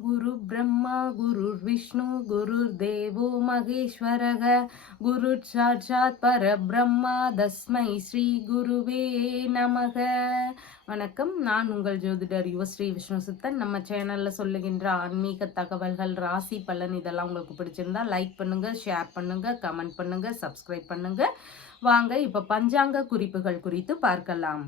குரு பிரம்மா குரு விஷ்ணு குரு தேவோ மகேஸ்வரக குரு சாட்சாத் பரபிரம்மா தஸ்மை ஸ்ரீ குருவே நமக. வணக்கம், நான் உங்கள் ஜோதிடர் யுவஸ்ரீ விஷ்ணு சித்தன். நம்ம சேனல்ல சொல்லுகின்ற ஆன்மீக தகவல்கள், ராசி பலன் இதெல்லாம் உங்களுக்கு பிடிச்சிருந்தா லைக் பண்ணுங்க, ஷேர் பண்ணுங்க, கமெண்ட் பண்ணுங்க, சப்ஸ்கிரைப் பண்ணுங்க. வாங்க இப்ப பஞ்சாங்க குறிப்புகள் குறித்து பார்க்கலாம்.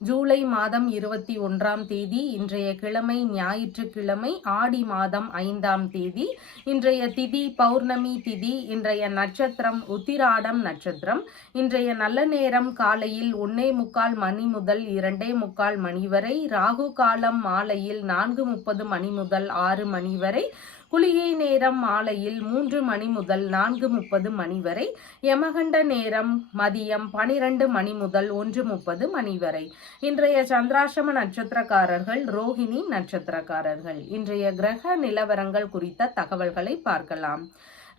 ஜூலை மாதம் 21ஆம் தேதி, இன்றைய கிழமை ஞாயிற்றுக்கிழமை, ஆடி மாதம் 5ஆம் தேதி. இன்றைய திதி பௌர்ணமி திதி. இன்றைய நட்சத்திரம் உத்திராடம் நட்சத்திரம். இன்றைய நல்ல நேரம் காலையில் 1:45 மணி முதல் 2:45 மணி வரை. ராகு காலம் மாலையில் 4:30 மணி முதல் 6 மணி வரை. குளிகை நேரம் மாலையில் 3 மணி முதல் 4:30 மணி வரை. யமகண்ட நேரம் மதியம் 12 மணி முதல் 1:30 மணி வரை. இன்றைய சந்திராஷ்டம நட்சத்திரக்காரர்கள் ரோஹிணி நட்சத்திரக்காரர்கள். இன்றைய கிரக நிலவரங்கள் குறித்த தகவல்களை பார்க்கலாம்.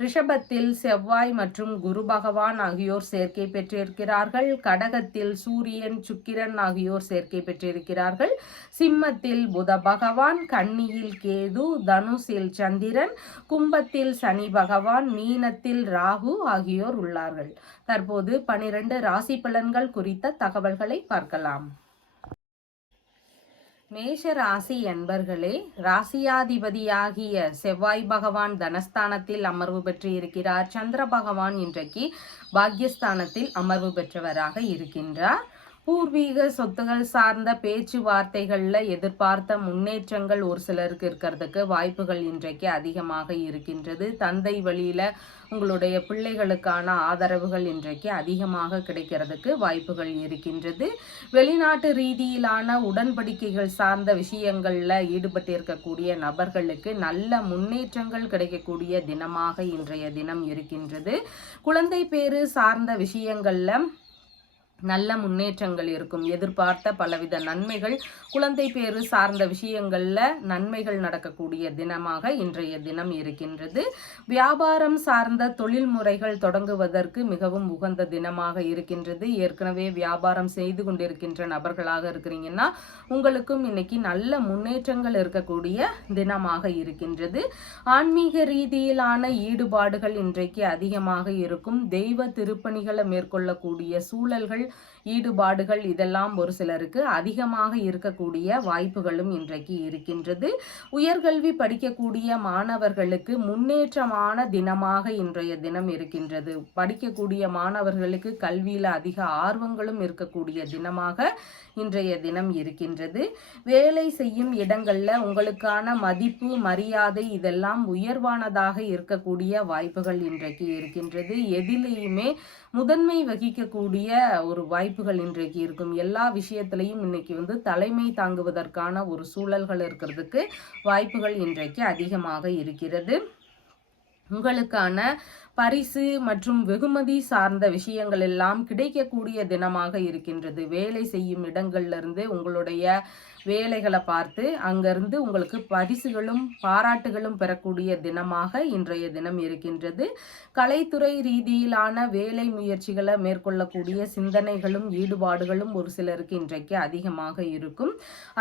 ரிஷபத்தில் செவ்வாய் மற்றும் குரு பகவான் ஆகியோர் சேர்க்கை பெற்றிருக்கிறார்கள். கடகத்தில் சூரியன் சுக்கிரன் ஆகியோர் சேர்க்கை பெற்றிருக்கிறார்கள். சிம்மத்தில் புத பகவான், கன்னியில் கேது, தனுசில் சந்திரன், கும்பத்தில் சனி பகவான், மீனத்தில் ராகு ஆகியோர் உள்ளார்கள். தற்போது 12 ராசி பலன்கள் குறித்த தகவல்களை பார்க்கலாம். மேஷ ராசி என்பர்களே, ராசியாதிபதியாகிய செவ்வாய் பகவான் தனஸ்தானத்தில் அமர்வு பெற்று இருக்கிறார். சந்திர பகவான் இன்றைக்கு பாக்யஸ்தானத்தில் அமர்வு பெற்றவராக இருக்கின்றார். பூர்வீக சொத்துகள் சார்ந்த பேச்சுவார்த்தைகளில் எதிர்பார்த்த முன்னேற்றங்கள் ஒரு சிலருக்கு இருக்கிறதுக்கு வாய்ப்புகள் இன்றைக்கு அதிகமாக இருக்கின்றது. தந்தை வழியில் உங்களுடைய பிள்ளைகளுக்கான ஆதரவுகள் இன்றைக்கு அதிகமாக கிடைக்கிறதுக்கு வாய்ப்புகள் இருக்கின்றது. வெளிநாட்டு ரீதியிலான உடன்படிக்கைகள் சார்ந்த விஷயங்களில் ஈடுபட்டிருக்கக்கூடிய நபர்களுக்கு நல்ல முன்னேற்றங்கள் கிடைக்கக்கூடிய தினமாக இன்றைய தினம் இருக்கின்றது. குழந்தை பேறு சார்ந்த விஷயங்களில் நல்ல முன்னேற்றங்கள் இருக்கும். எதிர்பார்த்த பலவித நன்மைகள், குழந்தை பேறு சார்ந்த விஷயங்கள்ல நன்மைகள் நடக்கக்கூடிய தினமாக இன்றைய தினம் இருக்கின்றது. வியாபாரம் சார்ந்த தொழில் முறைகள் தொடங்குவதற்கு மிகவும் உகந்த தினமாக இருக்கின்றது. ஏற்கனவே வியாபாரம் செய்து கொண்டிருக்கின்ற நபர்களாக இருக்கிறீங்கன்னா உங்களுக்கும் இன்னைக்கு நல்ல முன்னேற்றங்கள் இருக்கக்கூடிய தினமாக இருக்கின்றது. ஆன்மீக ரீதியிலான ஈடுபாடுகள் இன்றைக்கு அதிகமாக இருக்கும். தெய்வ திருப்பணிகளை மேற்கொள்ளக்கூடிய சூழல்கள், ஈடுபாடுகள் இதெல்லாம் ஒரு சிலருக்கு அதிகமாக இருக்கக்கூடிய வாய்ப்புகளும் இன்றைக்கு இருக்கின்றது. உயர்கல்வி படிக்கக்கூடிய மாணவர்களுக்கு முன்னேற்றமான தினமாக இன்றைய தினம் இருக்கின்றது. படிக்கக்கூடிய மாணவர்களுக்கு கல்வியில அதிக ஆர்வங்களும் இருக்கக்கூடிய தினமாக இன்றைய தினம் இருக்கின்றது. வேலை செய்யும் இடங்கள்ல உங்களுக்கான மதிப்பு, மரியாதை இதெல்லாம் உயர்வானதாக இருக்கக்கூடிய வாய்ப்புகள் இன்றைக்கு இருக்கின்றது. எதிலேயுமே முதன்மை வகிக்கக்கூடிய ஒரு வாய்ப்புகள் இன்றைக்கு இருக்கும். எல்லா விஷயத்திலையும் இன்னைக்கு தலைமை தாங்குவதற்கான ஒரு சூழல்கள் இருக்கிறதுக்கு வாய்ப்புகள் இன்றைக்கு அதிகமாக இருக்கிறது. உங்களுக்கான பரிசு மற்றும் வெகுமதி சார்ந்த விஷயங்கள் எல்லாம் கிடைக்கக்கூடிய தினமாக இருக்கின்றது. வேலை செய்யும் இடங்கள்ல இருந்து உங்களுடைய வேலைகளை பார்த்து அங்கிருந்து உங்களுக்கு பரிசுகளும் பாராட்டுகளும் பெறக்கூடிய தினமாக இன்றைய தினம் இருக்கின்றது. கலைத்துறை ரீதியிலான வேலை முயற்சிகளை மேற்கொள்ளக்கூடிய சிந்தனைகளும் ஈடுபாடுகளும் ஒரு சிலருக்கு இன்றைக்கு அதிகமாக இருக்கும்.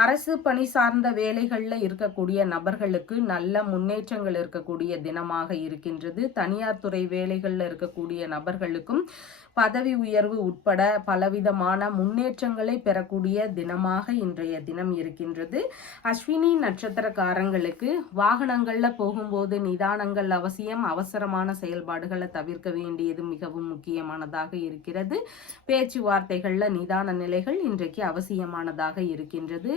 அரசு பணி சார்ந்த வேலைகளில் இருக்கக்கூடிய நபர்களுக்கு நல்ல முன்னேற்றங்கள் இருக்கக்கூடிய தினமாக இருக்கின்றது. தனியார் துறை வேலைகளில் இருக்கக்கூடிய நபர்களுக்கும் பதவி உயர்வு உட்பட பலவிதமான முன்னேற்றங்களை பெறக்கூடிய தினமாக இன்றைய தினம் இருக்கின்றது. அஸ்வினி நட்சத்திரக்காரங்களுக்கு வாகனங்கள்ல போகும்போது நிதானங்கள் அவசியம். அவசரமான செயல்பாடுகளை தவிர்க்க வேண்டியது மிகவும் முக்கியமானதாக இருக்கிறது. பேச்சுவார்த்தைகள்ல நிதான நிலைகள் இன்றைக்கு அவசியமானதாக இருக்கின்றது.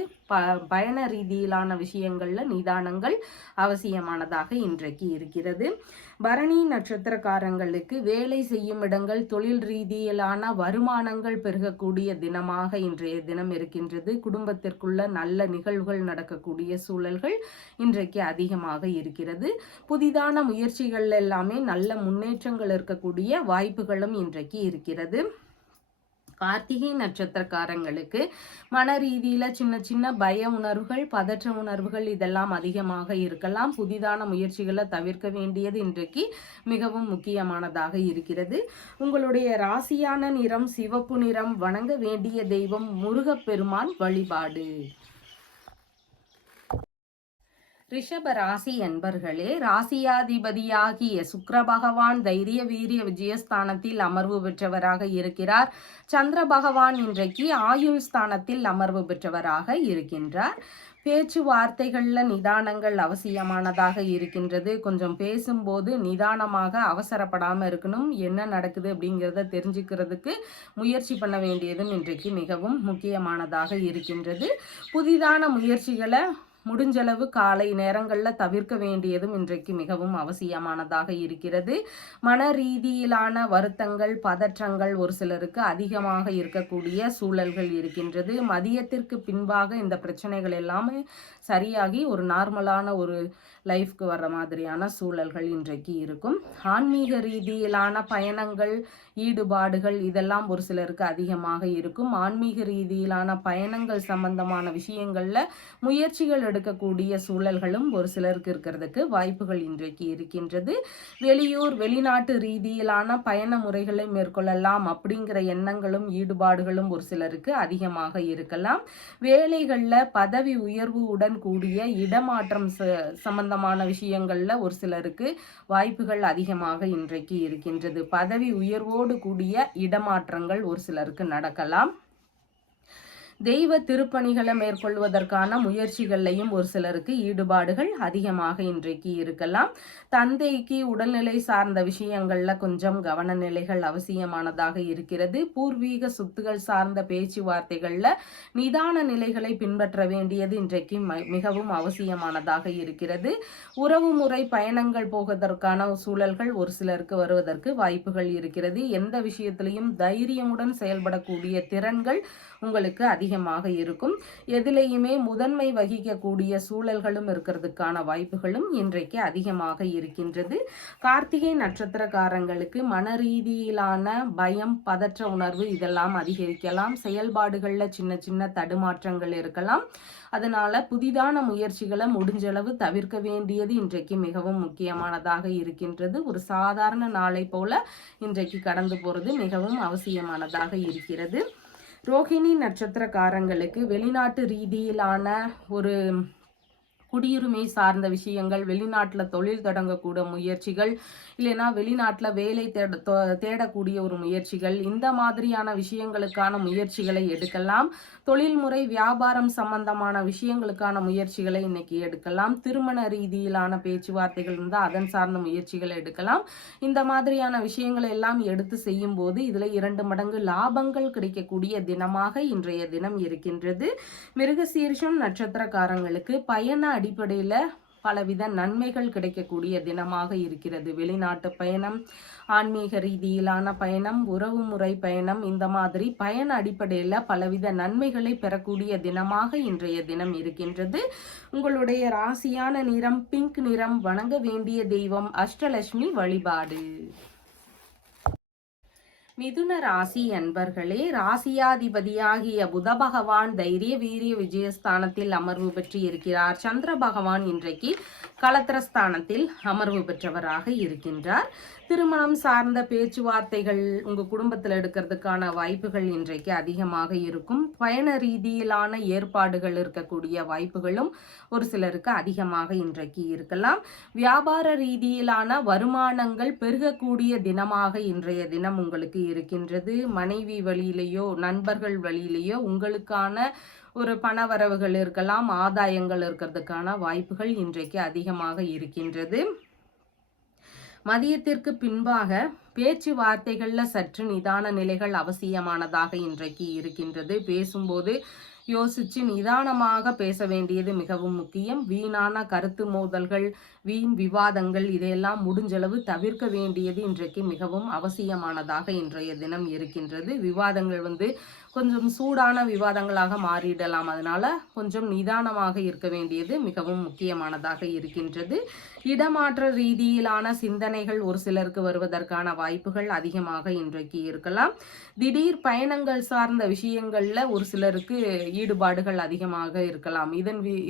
பயண ரீதியிலான விஷயங்கள்ல நிதானங்கள் அவசியமானதாக இன்றைக்கு இருக்கிறது. பரணி நட்சத்திரக்காரங்களுக்கு வேலை செய்யும் இடங்கள், தொழில் ரீதியிலான வருமானங்கள் பெருகக்கூடிய தினமாக இன்றைய தினம் இருக்கின்றது. குடும்பத்திற்குள்ள நல்ல நிகழ்வுகள் நடக்கக்கூடிய சூழல்கள் இன்றைக்கு அதிகமாக இருக்கிறது. புதிதான முயற்சிகள் எல்லாமே நல்ல முன்னேற்றங்கள் இருக்கக்கூடிய வாய்ப்புகளும் இன்றைக்கு இருக்கிறது. கார்த்திகை நட்சத்திரக்காரங்களுக்கு மன ரீதியில சின்ன சின்ன பய உணர்வுகள், பதற்ற உணர்வுகள் இதெல்லாம் அதிகமாக இருக்கலாம். புதிதான முயற்சிகளை தவிர்க்க வேண்டியது இன்றைக்கு மிகவும் முக்கியமானதாக இருக்கிறது. உங்களுடைய ராசியான நிறம் சிவப்பு நிறம். வணங்க வேண்டிய தெய்வம் முருகப்பெருமான் வழிபாடு. ரிஷப ராசி என்பர்களே, ராசியாதிபதியாகிய சுக்கிர பகவான் தைரிய வீரிய விஜயஸ்தானத்தில் அமர்வு பெற்றவராக இருக்கிறார். சந்திர பகவான் இன்றைக்கு ஆயுள் ஸ்தானத்தில் அமர்வு பெற்றவராக இருக்கின்றார். பேச்சுவார்த்தைகளில் நிதானங்கள் அவசியமானதாக இருக்கின்றது. கொஞ்சம் பேசும்போது நிதானமாக அவசரப்படாமல் இருக்கணும். என்ன நடக்குது அப்படிங்கிறத தெரிஞ்சுக்கிறதுக்கு முயற்சி பண்ண வேண்டியதும் இன்றைக்கு மிகவும் முக்கியமானதாக இருக்கின்றது. புதிதான முயற்சிகளை முடிஞ்சளவு காலை நேரங்களில் தவிர்க்க வேண்டியதும் இன்றைக்கு மிகவும் அவசியமானதாக இருக்கிறது. மன ரீதியிலான வருத்தங்கள், பதற்றங்கள் ஒரு சிலருக்கு அதிகமாக இருக்கக்கூடிய சூழல்கள் இருக்கின்றது. மதியத்திற்கு பின்பாக இந்த பிரச்சனைகள் எல்லாமே சரியாகி ஒரு நார்மலான ஒரு லைஃப்க்கு வர்ற மாதிரியான சூழல்கள் இன்றைக்கு இருக்கும். ஆன்மீக ரீதியிலான பயணங்கள், ஈடுபாடுகள் இதெல்லாம் ஒரு சிலருக்கு அதிகமாக இருக்கும். ஆன்மீக ரீதியிலான பயணங்கள் சம்பந்தமான விஷயங்கள்ல முயற்சிகள் எடுக்கக்கூடிய சூழல்களும் ஒரு சிலருக்கு இருக்கிறதுக்கு வாய்ப்புகள் இன்றைக்கு இருக்கின்றது. வெளியூர், வெளிநாட்டு ரீதியிலான பயண முறைகளை மேற்கொள்ளலாம் அப்படிங்கிற எண்ணங்களும் ஈடுபாடுகளும் ஒரு சிலருக்கு அதிகமாக இருக்கலாம். வேலைகளில் பதவி உயர்வுடன் கூடிய இடமாற்றம் சம்பந்தமான விஷயங்கள்ல ஒரு சிலருக்கு வாய்ப்புகள் அதிகமாக இன்றைக்கு இருக்கின்றது. பதவி உயர்வோடு கூடிய இடமாற்றங்கள் ஒரு சிலருக்கு நடக்கலாம். தெய்வ திருப்பணிகளை மேற்கொள்வதற்கான முயற்சிகள்லையும் ஒரு சிலருக்கு ஈடுபாடுகள் அதிகமாக இன்றைக்கு இருக்கலாம். தந்தைக்கு உடல்நிலை சார்ந்த விஷயங்கள்ல கொஞ்சம் கவனநிலைகள் அவசியமானதாக இருக்கிறது. பூர்வீக சொத்துகள் சார்ந்த பேச்சுவார்த்தைகள்ல நிதான நிலைகளை பின்பற்ற வேண்டியது இன்றைக்கு மிகவும் அவசியமானதாக இருக்கிறது. உறவுமுறை பயணங்கள் போவதற்கான சூழல்கள் ஒரு சிலருக்கு வருவதற்கு வாய்ப்புகள் இருக்கிறது. எந்த விஷயத்திலையும் தைரியமுடன் செயல்படக்கூடிய திறன்கள் உங்களுக்கு அதிகமாக இருக்கும். எதிலையுமே முதன்மை வகிக்கக்கூடிய சூழல்களும் இருக்கிறதுக்கான வாய்ப்புகளும் இன்றைக்கு அதிகமாக இருக்கின்றது. கார்த்திகை நட்சத்திரக்காரங்களுக்கு மன ரீதியிலான பயம், பதற்ற உணர்வு இதெல்லாம் அதிகரிக்கலாம். செயல்பாடுகளில் சின்ன சின்ன தடுமாற்றங்கள் இருக்கலாம். அதனால புதிதான முயற்சிகளை முடிஞ்சளவு தவிர்க்க வேண்டியது இன்றைக்கு மிகவும் முக்கியமானதாக இருக்கின்றது. ஒரு சாதாரண நாளை போல இன்றைக்கு கடந்து போறது மிகவும் அவசியமானதாக இருக்கிறது. ரோஹிணி நட்சத்திரக்காரங்களுக்கு வெளிநாட்டு ரீதியிலான ஒரு குடியுரிமை சார்ந்த விஷயங்கள், வெளிநாட்டில் தொழில் தொடங்கக்கூடிய முயற்சிகள், இல்லைன்னா வெளிநாட்டில் வேலை தேடக்கூடிய ஒரு முயற்சிகள், இந்த மாதிரியான விஷயங்களுக்கான முயற்சிகளை எடுக்கலாம். தொழில்முறை வியாபாரம் சம்பந்தமான விஷயங்களுக்கான முயற்சிகளை இன்னைக்கு எடுக்கலாம். திருமண ரீதியிலான பேச்சுவார்த்தைகள் இருந்தால் அதன் சார்ந்த முயற்சிகளை எடுக்கலாம். இந்த மாதிரியான விஷயங்களை எல்லாம் எடுத்து செய்யும் போது இதில் 2 மடங்கு லாபங்கள் கிடைக்கக்கூடிய தினமாக இன்றைய தினம் இருக்கின்றது. மிருகசீரிஷம் நட்சத்திரக்காரங்களுக்கு பயண அடிப்படையில் பலவித நன்மைகள் கிடைக்கக்கூடிய தினமாக இருக்கிறது. வெளிநாட்டு பயணம், ஆன்மீக ரீதியிலான பயணம், உறவுமுறை பயணம், இந்த மாதிரி பயண அடிப்படையில் பலவித நன்மைகளை பெறக்கூடிய தினமாக இன்றைய தினம் இருக்கின்றது. உங்களுடைய ராசியான நிறம் பிங்க் நிறம். வணங்க வேண்டிய தெய்வம் அஷ்டலட்சுமி வழிபாடு. மிதுன ராசி அன்பர்களே, ராசியாதிபதியாகிய புத பகவான் தைரிய வீரிய விஜயஸ்தானத்தில் அமர்வு பெற்று இருக்கிறார். சந்திர பகவான் இன்றைக்கு களத்திரஸ்தானத்தில் அமர்வு பெற்றவராக இருக்கின்றார். திருமணம் சார்ந்த பேச்சுவார்த்தைகள் உங்க குடும்பத்தில் எடுக்கிறதுக்கான வாய்ப்புகள் இன்றைக்கு அதிகமாக இருக்கும். பயண ரீதியிலான ஏற்பாடுகள் இருக்கக்கூடிய வாய்ப்புகளும் ஒரு சிலருக்கு அதிகமாக இன்றைக்கு இருக்கலாம். வியாபார ரீதியிலான வருமானங்கள் பெருகக்கூடிய தினமாக இன்றைய தினம் உங்களுக்கு இருக்கின்றது. மனைவி வழியிலேயோ நண்பர்கள் வழியிலேயோ உங்களுக்கான ஒரு பணவரவுகள் இருக்கலாம், ஆதாயங்கள் இருக்கிறதுக்கான வாய்ப்புகள் இன்றைக்கு அதிகமாக இருக்கின்றது. மதியத்திற்கு பின்பாக பேச்சுவார்த்தைகளில் சற்று நிதான நிலைகள் அவசியமானதாக இன்றைக்கு இருக்கின்றது. பேசும்போது யோசிச்சு நிதானமாக பேச வேண்டியது மிகவும் முக்கியம். வீணான கருத்து மோதல்கள், வீண் விவாதங்கள் இதையெல்லாம் முடிஞ்சளவு தவிர்க்க வேண்டியது இன்றைக்கு மிகவும் அவசியமானதாக இன்றைய தினம் இருக்கின்றது. விவாதங்கள் கொஞ்சம் சூடான விவாதங்களாக மாறிடலாம். அதனால கொஞ்சம் நிதானமாக இருக்க வேண்டியது மிகவும் முக்கியமானதாக இருக்கின்றது. இடமாற்ற ரீதியிலான சிந்தனைகள் ஒரு சிலருக்கு வருவதற்கான வாய்ப்புகள் அதிகமாக இன்றைக்கு இருக்கலாம். திடீர் பயணங்கள் சார்ந்த விஷயங்கள்ல ஒரு சிலருக்கு ஈடுபாடுகள் அதிகமாக இருக்கலாம்.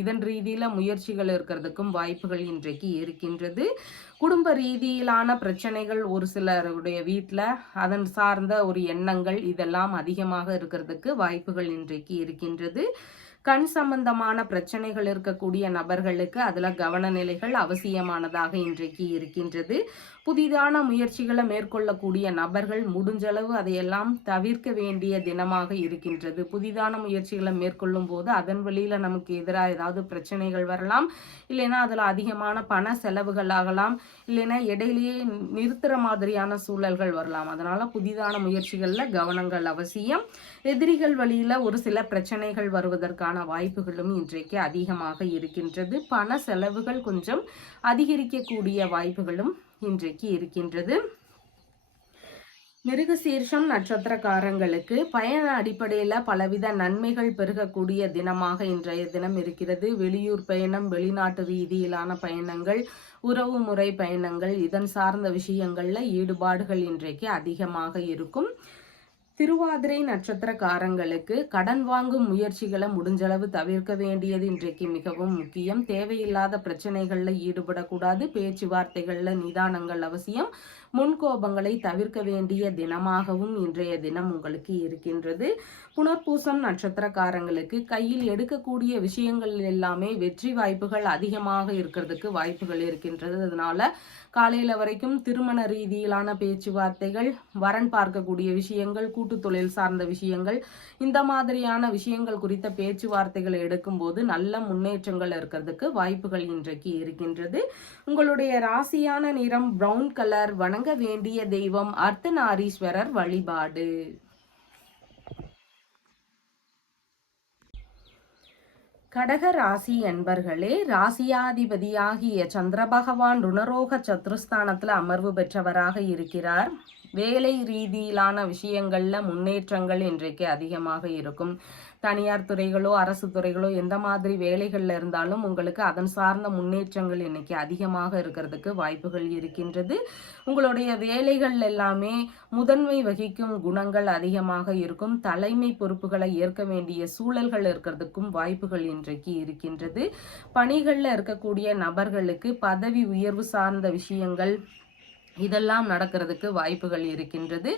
இதன் ரீதியில முயற்சிகள் இருக்கிறதுக்கும் வாய்ப்புகள் இன்றைக்கு இருக்கின்றது. குடும்ப ரீதியிலான பிரச்சனைகள் ஒரு சிலருடைய வீட்டில் அதன் சார்ந்த ஒரு எண்ணங்கள் இதெல்லாம் அதிகமாக இருக்கிறதுக்கு வாய்ப்புகள் இன்றைக்கு இருக்கின்றது. கண் சம்பந்தமான பிரச்சனைகள் இருக்கக்கூடிய நபர்களுக்கு அதுல கவன நிலைகள் அவசியமானதாக இன்றைக்கு இருக்கின்றது. புதிதான முயற்சிகளை மேற்கொள்ளக்கூடிய நபர்கள் முடிஞ்சளவு அதையெல்லாம் தவிர்க்க வேண்டிய தினமாக இருக்கின்றது. புதிதான முயற்சிகளை மேற்கொள்ளும் போது அதன் வழியில நமக்கு எதிராக ஏதாவது பிரச்சனைகள் வரலாம், இல்லைன்னா அதுல அதிகமான பண செலவுகள் ஆகலாம், இல்லைன்னா இடையிலேயே நிறுத்துற மாதிரியான சூழல்கள் வரலாம். அதனால புதிதான முயற்சிகள்ல கவனங்கள் அவசியம். எதிரிகள் வழியில ஒரு சில பிரச்சனைகள் வருவதற்கான வாய்ப்புகளும் இன்றைக்கு அதிகமாக இருக்கின்றது. பண செலவுகள் கொஞ்சம் அதிகரிக்கக்கூடிய வாய்ப்புகளும் இன்றைக்கு இருக்கின்றது. மிருகசீர்ஷம் நட்சத்திரக்காரங்களுக்கு பயண அடிப்படையில் பலவித நன்மைகள் பெருகக்கூடிய தினமாக இன்றைய தினம் இருக்கிறது. வெளியூர் பயணம், வெளிநாட்டு ரீதியிலான பயணங்கள், உறவு முறை பயணங்கள், இதன் சார்ந்த விஷயங்கள்ல ஈடுபாடுகள் இன்றைக்கு அதிகமாக இருக்கும். திருவாதிரை நட்சத்திரக்காரங்களுக்கு கடன் வாங்கும் முயற்சிகளை முடிஞ்சளவு தவிர்க்க வேண்டியது இன்றைக்கு மிகவும் முக்கியம். தேவையில்லாத பிரச்சனைகள்ல ஈடுபடக்கூடாது. பேச்சுவார்த்தைகள்ல நிதானங்கள் அவசியம். முன்கோபங்களை தவிர்க்க வேண்டிய தினமாகவும் இன்றைய தினம் உங்களுக்கு இருக்கின்றது. புனர்பூசம் நட்சத்திரக்காரங்களுக்கு கையில் எடுக்கக்கூடிய விஷயங்கள் எல்லாமே வெற்றி வாய்ப்புகள் அதிகமாக இருக்கிறதுக்கு வாய்ப்புகள் இருக்கின்றது. அதனால காலையில வரைக்கும் திருமண ரீதியிலான பேச்சுவார்த்தைகள், வரன் பார்க்கக்கூடிய விஷயங்கள், கூட்டு தொழில் சார்ந்த விஷயங்கள், இந்த மாதிரியான விஷயங்கள் குறித்த பேச்சுவார்த்தைகளை எடுக்கும்போது நல்ல முன்னேற்றங்கள் இருக்கிறதுக்கு வாய்ப்புகள் இன்றைக்கு இருக்கின்றது. உங்களுடைய ராசியான நிறம் பிரவுன் கலர். வணங்க வேண்டிய தெய்வம் அர்த்தநாரீஸ்வரர் வழிபாடு. கடக ராசி என்பர்களே, ராசியாதிபதியாகிய சந்திர பகவான் ருணரோக சத்ருஸ்தானத்துல அமர்வு பெற்றவராக இருக்கிறார். வேலை ரீதியிலான விஷயங்கள்ல முன்னேற்றங்கள் இன்றைக்கு அதிகமாக இருக்கும். தனியார் துறைகளோ அரசு துறைகளோ எந்த மாதிரி வேலைகள்ல இருந்தாலும் உங்களுக்கு அதன் சார்ந்த முன்னேற்றங்கள் இன்னைக்கு அதிகமாக இருக்கிறதுக்கு வாய்ப்புகள் இருக்கின்றது. உங்களுடைய வேலைகள் எல்லாமே முதன்மை வகிக்கும் குணங்கள் அதிகமாக இருக்கும். தலைமை பொறுப்புகளை ஏற்க வேண்டிய சூழல்கள் இருக்கிறதுக்கும் வாய்ப்புகள் இன்றைக்கு இருக்கின்றது. பணிகள்ல இருக்கக்கூடிய நபர்களுக்கு பதவி உயர்வு சார்ந்த விஷயங்கள் இதெல்லாம் நடக்கிறதுக்கு வாய்ப்புகள் இருக்கின்றது.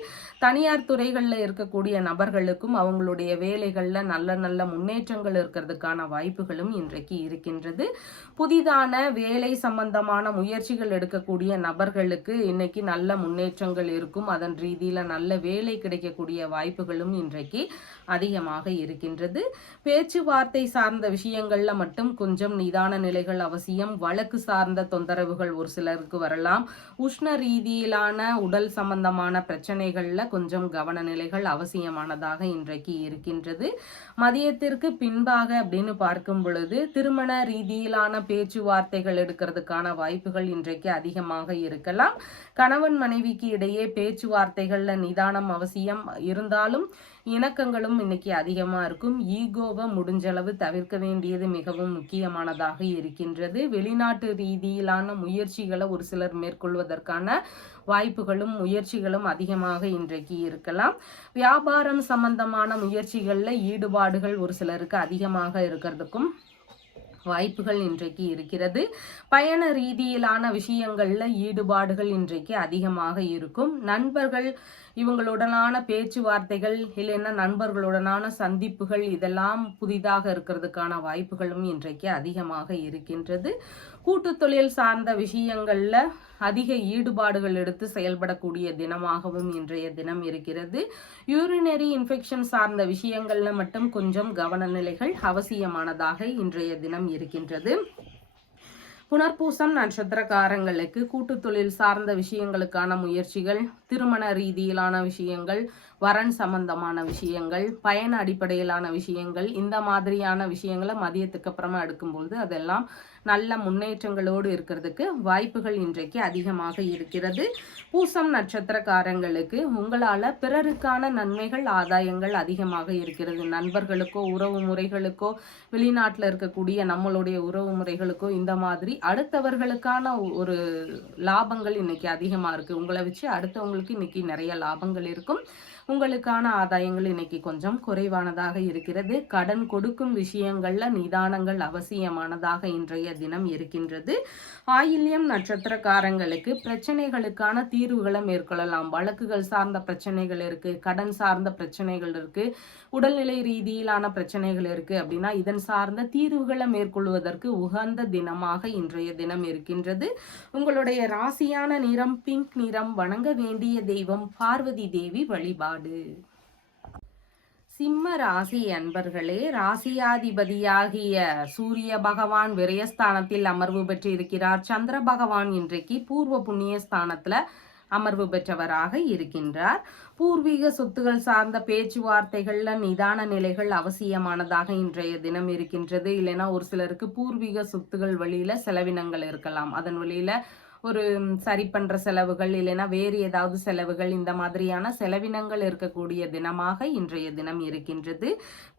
தனியார் துறைகளில் இருக்கக்கூடிய நபர்களுக்கும் அவங்களுடைய வேலைகளில் நல்ல நல்ல முன்னேற்றங்கள் இருக்கிறதுக்கான வாய்ப்புகளும் இன்றைக்கு இருக்கின்றது. புதிதான வேலை சம்பந்தமான முயற்சிகள் எடுக்கக்கூடிய நபர்களுக்கு இன்னைக்கு நல்ல முன்னேற்றங்கள் இருக்கும். அதன் ரீதியில் நல்ல வேலை கிடைக்கக்கூடிய வாய்ப்புகளும் இன்றைக்கு அதிகமாக இருக்கின்றது. பேச்சுவார்த்தை சார்ந்த விஷயங்கள்ல மட்டும் கொஞ்சம் நிதான நிலைகள் அவசியம். வழக்கு சார்ந்த தொந்தரவுகள் ஒரு சிலருக்கு வரலாம். உஷ்ண ரீதியிலான உடல் சம்பந்தமான பிரச்சனைகள்ல கொஞ்சம் கவன நிலைகள் அவசியமானதாக இன்றைக்கு இருக்கின்றது. மதியத்திற்கு பின்பாக அப்படின்னு பார்க்கும் பொழுது திருமண ரீதியிலான பேச்சுவார்த்தைகள் எடுக்கிறதுக்கான வாய்ப்புகள் இன்றைக்கு அதிகமாக இருக்கலாம். கணவன் மனைவிக்கு இடையே பேச்சுவார்த்தைகள்ல நிதானம் அவசியம் இருந்தாலும் இணக்கங்களும் இன்னைக்கு அதிகமா இருக்கும். ஈகோவை முடிஞ்சளவு தவிர்க்க வேண்டியது மிகவும் முக்கியமானதாக இருக்கின்றது. வெளிநாட்டு ரீதியிலான முயற்சிகளை ஒரு சிலர் மேற்கொள்வதற்கான வாய்ப்புகளும் முயற்சிகளும் அதிகமாக இன்றைக்கு இருக்கலாம். வியாபாரம் சம்பந்தமான முயற்சிகள்ல ஈடுபாடுகள் ஒரு சிலருக்கு அதிகமாக இருக்கிறதுக்கும் வாய்ப்புகள் இன்றைக்கு இருக்கிறது. பயண ரீதியிலான விஷயங்கள்ல ஈடுபாடுகள் இன்றைக்கு அதிகமாக இருக்கும். நண்பர்கள் இவங்களுடனான பேச்சுவார்த்தைகள் இல்லைன்னா நண்பர்களுடனான சந்திப்புகள் இதெல்லாம் புதிதாக இருக்கிறதுக்கான வாய்ப்புகளும் இன்றைக்கு அதிகமாக இருக்கின்றது. கூட்டு தொழில் சார்ந்த விஷயங்கள்ல அதிக ஈடுபாடுகள் எடுத்து செயல்படக்கூடிய தினமாகவும் இன்றைய தினம் இருக்கிறது. யூரினரி இன்ஃபெக்ஷன் சார்ந்த விஷயங்கள்ல மட்டும் கொஞ்சம் கவன நிலைகள் அவசியமானதாக இன்றைய தினம் இருக்கின்றது. புனர்பூசம் நட்சத்திரக்காரங்களுக்கு கூட்டு தொழில் சார்ந்த விஷயங்களுக்கான முயற்சிகள், திருமண ரீதியிலான விஷயங்கள், வரன் சம்பந்தமான விஷயங்கள், பயண அடிப்படையிலான விஷயங்கள், இந்த மாதிரியான விஷயங்களை மதியத்துக்கு அப்புறமா எடுக்கும்போது அதெல்லாம் நல்ல முன்னேற்றங்களோடு இருக்கிறதுக்கு வாய்ப்புகள் இன்றைக்கு அதிகமாக இருக்கிறது. பூசம் நட்சத்திரக்காரங்களுக்கு உங்களால பிறருக்கான நன்மைகள் ஆதாயங்கள் அதிகமாக இருக்கிறது. நண்பர்களுக்கோ உறவு முறைகளுக்கோ வெளிநாட்டில் இருக்கக்கூடிய நம்மளுடைய உறவு முறைகளுக்கோ இந்த மாதிரி அடுத்தவர்களுக்கான ஒரு லாபங்கள் இன்னைக்கு அதிகமா இருக்கு. உங்களை வச்சு அடுத்தவங்களுக்கு இன்னைக்கு நிறைய லாபங்கள் இருக்கும். உங்களுக்கான ஆதாயங்கள் இன்னைக்கு கொஞ்சம் குறைவானதாக இருக்கிறது. கடன் கொடுக்கும் விஷயங்கள்ல நிதானங்கள் அவசியமானதாக இன்றைய தினம் இருக்கின்றது. ஆயில்யம் நட்சத்திரக்காரங்களுக்கு பிரச்சனைகளுக்கான தீர்வுகளை மேற்கொள்ளலாம். வழக்குகள் சார்ந்த பிரச்சனைகள் இருக்கு, கடன் சார்ந்த பிரச்சனைகள் இருக்கு, உடல்நிலை ரீதியிலான பிரச்சனைகள் இருக்கு அப்படின்னா இதன் சார்ந்த தீர்வுகளை மேற்கொள்வதற்கு உகந்த தினமாக இன்றைய தினம் இருக்கின்றது. உங்களுடைய ராசியான நிறம் பிங்க் நிறம். வணங்க வேண்டிய தெய்வம் பார்வதி தேவி வழிபாடு. சிம்ம ராசி அன்பர்களே, ராசியாதிபதியாகிய சூரிய பகவான் விரயஸ்தானத்தில் அமர்வு பெற்று இருக்கிறார். சந்திர பகவான் இன்றைக்கு பூர்வ புண்ணிய ஸ்தானத்துல அமர்வு பெற்றவராக இருக்கின்றார். பூர்வீக சொத்துகள் சார்ந்த பேச்சுவார்த்தைகள்ல நிதான நிலைகள் அவசியமானதாக இன்றைய தினம் இருக்கின்றது. இல்லைன்னா ஒரு சிலருக்கு பூர்வீக சொத்துகள் வழியில செலவினங்கள் இருக்கலாம். அதன் வழியில ஒரு சரி பண்ற செலவுகள் இல்லைன்னா வேறு ஏதாவது செலவுகள், இந்த மாதிரியான செலவினங்கள் இருக்கக்கூடிய தினமாக இன்றைய தினம் இருக்கின்றது.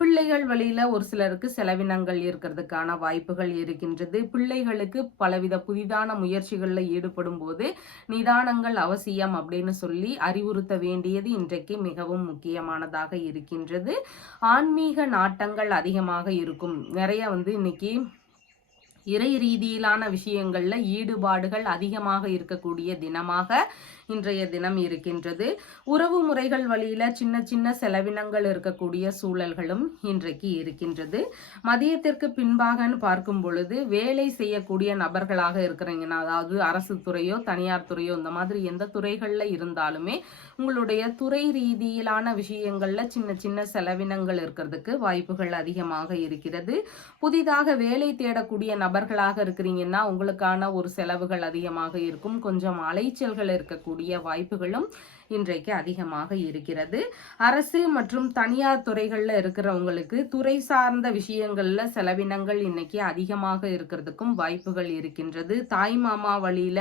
பிள்ளைகள் வழியில ஒரு சிலருக்கு செலவினங்கள் இருக்கிறதுக்கான வாய்ப்புகள் இருக்கின்றது. பிள்ளைகளுக்கு பலவித புதிதான முயற்சிகள்ல ஈடுபடும் போது நிதானங்கள் அவசியம் அப்படின்னு சொல்லி அறிவுறுத்த வேண்டியது இன்றைக்கு மிகவும் முக்கியமானதாக இருக்கின்றது. ஆன்மீக நாட்டங்கள் அதிகமாக இருக்கும். நிறைய இன்னைக்கு இறை ரீதியிலான விஷயங்கள்ல ஈடுபாடுகள் அதிகமாக இருக்கக்கூடிய தினமாக இன்றைய தினம் இருக்கின்றது. உறவு முறைகள் வழியில சின்ன சின்ன செலவினங்கள் இருக்கக்கூடிய சூழல்களும் இன்றைக்கு இருக்கின்றது. மதியத்திற்கு பின்பாகன்னு பார்க்கும் பொழுது வேலை செய்யக்கூடிய நபர்களாக இருக்கிறீங்கன்னா, அதாவது அரசு துறையோ தனியார் துறையோ இந்த மாதிரி எந்த துறைகள்ல இருந்தாலுமே உங்களுடைய துறை ரீதியிலான விஷயங்கள்ல சின்ன சின்ன செலவினங்கள் இருக்கிறதுக்கு வாய்ப்புகள் அதிகமாக இருக்கிறது. புதிதாக வேலை தேடக்கூடிய நபர்களாக இருக்கிறீங்கன்னா உங்களுக்கான ஒரு செலவுகள் அதிகமாக இருக்கும். கொஞ்சம் அலைச்சல்கள் இருக்கக்கூடிய வாய்ப்புகளும் இன்றைக்கு அதிகமாக இருக்கிறது. அரசு மற்றும் தனியார் துறைகள்ல இருக்கிறவங்களுக்கு துறை சார்ந்த விஷயங்கள்ல செலவினங்கள் இன்னைக்கு அதிகமாக இருக்கிறதுக்கும் வாய்ப்புகள் இருக்கின்றது. தாய் மாமா வழியில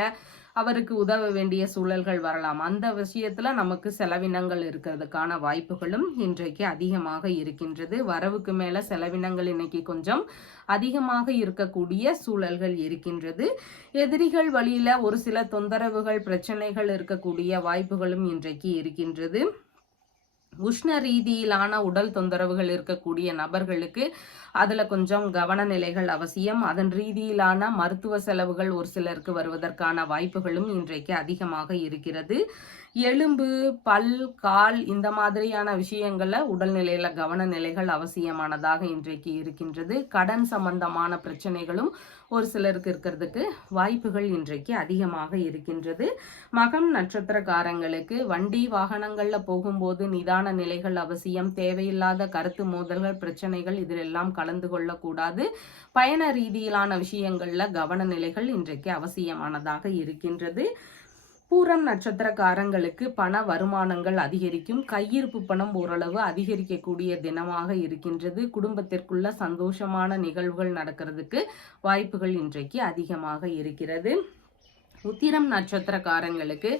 அவருக்கு உதவ வேண்டிய சூழல்கள் வரலாம். அந்த விஷயத்துல நமக்கு செலவினங்கள் இருக்கிறதுக்கான வாய்ப்புகளும் இன்றைக்கு அதிகமாக இருக்கின்றது. வரவுக்கு மேல செலவினங்கள் இன்னைக்கு கொஞ்சம் அதிகமாக இருக்கக்கூடிய சூழல்கள் இருக்கின்றது. எதிரிகள் வழியில ஒரு சில தொந்தரவுகள் பிரச்சனைகள் இருக்கக்கூடிய வாய்ப்புகளும் இன்றைக்கு இருக்கின்றது. உஷ்ண ரீதியிலான உடல் தொந்தரவுகள் இருக்கக்கூடிய நபர்களுக்கு அதுல கொஞ்சம் கவன நிலைகள் அவசியம். அதன் ரீதியிலான மருத்துவ செலவுகள் ஒரு சிலருக்கு வருவதற்கான வாய்ப்புகளும் இன்றைக்கு அதிகமாக இருக்கிறது. எலும்பு, பல், கால் இந்த மாதிரியான விஷயங்கள்ல உடல்நிலையில கவன நிலைகள் அவசியமானதாக இன்றைக்கு இருக்கின்றது. கடன் சம்பந்தமான பிரச்சனைகளும் ஒரு சிலருக்கு இருக்கிறதுக்கு வாய்ப்புகள் இன்றைக்கு அதிகமாக இருக்கின்றது. மகம் நட்சத்திரக்காரங்களுக்கு வண்டி வாகனங்கள்ல போகும்போது நிதான நிலைகள் அவசியம். தேவையில்லாத கருத்து மோதல்கள், பிரச்சனைகள் இதிலெல்லாம் கலந்து கொள்ளக்கூடாது. பயண ரீதியிலான விஷயங்கள்ல கவன நிலைகள் இன்றைக்கு அவசியமானதாக இருக்கின்றது. பூரம் நட்சத்திரக்காரங்களுக்கு பண வருமானங்கள் அதிகரிக்கும். கையிருப்பு பணம் ஓரளவு அதிகரிக்கக்கூடிய தினமாக இருக்கின்றது. குடும்பத்திற்குள்ள சந்தோஷமான நிகழ்வுகள் நடக்கிறதுக்கு வாய்ப்புகள் இன்றைக்கு அதிகமாக இருக்கிறது. உத்திரம் நட்சத்திரக்காரங்களுக்கு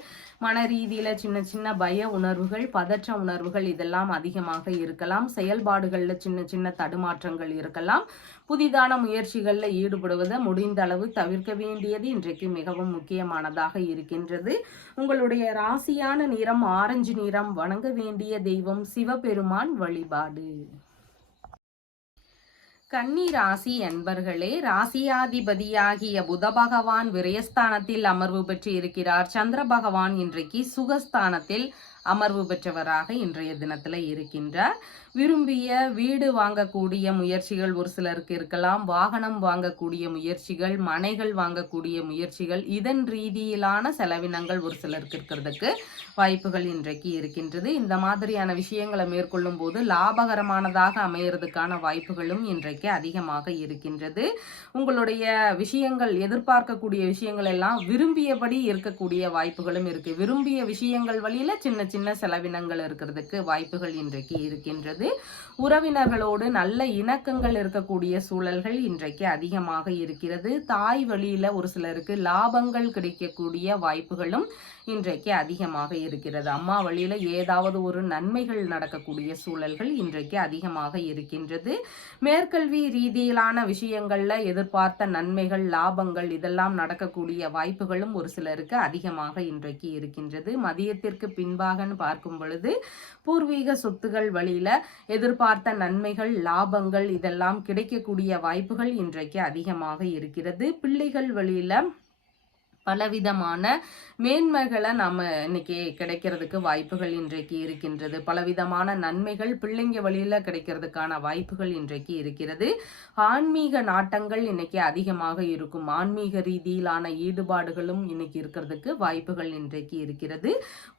மன ரீதியில சின்ன சின்ன பய உணர்வுகள், பதற்ற உணர்வுகள் இதெல்லாம் அதிகமாக இருக்கலாம். செயல்பாடுகள்ல சின்ன சின்ன தடுமாற்றங்கள் இருக்கலாம். புதிதான முயற்சிகள்ல ஈடுபடுவதை முடிந்த அளவு தவிர்க்க வேண்டியது இன்றைக்கு மிகவும் முக்கியமானதாக இருக்கின்றது. உங்களுடைய ராசியான நிறம் ஆரஞ்சு நிறம். வணங்க வேண்டிய தெய்வம் சிவபெருமான் வழிபாடு. கன்னி ராசி அன்பர்களே, ராசியாதிபதியாகிய புத பகவான் விரயஸ்தானத்தில் அமர்வு பெற்று இருக்கிறார். சந்திர பகவான் இன்றைக்கு சுகஸ்தானத்தில் அமர்வு பெற்றவராக இன்றைய தினத்துல இருக்கின்றார். விரும்பிய வீடு வாங்கக்கூடிய முயற்சிகள் ஒரு சிலருக்கு இருக்கலாம். வாகனம் வாங்கக்கூடிய முயற்சிகள், மனைகள் வாங்கக்கூடிய முயற்சிகள், இதன் ரீதியிலான செலவினங்கள் ஒரு சிலருக்கு இருக்கிறதுக்கு வாய்ப்புகள் இன்றைக்கு இருக்கின்றது. இந்த மாதிரியான விஷயங்களை மேற்கொள்ளும் போது லாபகரமானதாக அமையறதுக்கான வாய்ப்புகளும் இன்றைக்கு அதிகமாக இருக்கின்றது. உங்களுடைய விஷயங்கள், எதிர்பார்க்கக்கூடிய விஷயங்கள் எல்லாம் விரும்பியபடி இருக்கக்கூடிய வாய்ப்புகளும் இருக்கு. விரும்பிய விஷயங்கள் வழியில சின்ன சின்ன செலவினங்கள் இருக்கிறதுக்கு வாய்ப்புகள் இன்றைக்கு இருக்கின்றது. உறவினர்களோடு நல்ல இணக்கங்கள் இருக்கக்கூடிய சூழல்கள் இன்றைக்கு அதிகமாக இருக்கிறது. தாய் வழியில ஒரு சிலருக்கு லாபங்கள் கிடைக்கக்கூடிய வாய்ப்புகளும் இன்றைக்கு அதிகமாக இருக்கிறது. அம்மா வழியில ஏதாவது ஒரு நன்மைகள் நடக்கக்கூடிய சூழல்கள் இன்றைக்கு அதிகமாக இருக்கின்றது. மேற்கல்வி ரீதியிலான விஷயங்கள்ல எதிர்பார்த்த நன்மைகள், லாபங்கள் இதெல்லாம் நடக்கக்கூடிய வாய்ப்புகளும் ஒரு சிலருக்கு அதிகமாக இன்றைக்கு இருக்கின்றது. மதியத்திற்கு பின்பாகன்னு பார்க்கும் பொழுது பூர்வீக சொத்துகள் வழியில எதிர்பார்த்த நன்மைகள், லாபங்கள் இதெல்லாம் கிடைக்கக்கூடிய வாய்ப்புகள் இன்றைக்கு அதிகமாக இருக்கிறது. பிள்ளைகள் வழியில பலவிதமான மேன்மைகளை நாம இன்னைக்கு கிடைக்கிறதுக்கு வாய்ப்புகள் இன்றைக்கு இருக்கின்றது. பலவிதமான நன்மைகள் பிள்ளைங்க வழியில கிடைக்கிறதுக்கான வாய்ப்புகள் இன்றைக்கு இருக்கிறது. ஆன்மீக நாட்டங்கள் இன்னைக்கு அதிகமாக இருக்கும். ஆன்மீக ரீதியிலான ஈடுபாடுகளும் இன்னைக்கு இருக்கிறதுக்கு வாய்ப்புகள் இன்றைக்கு இருக்கிறது.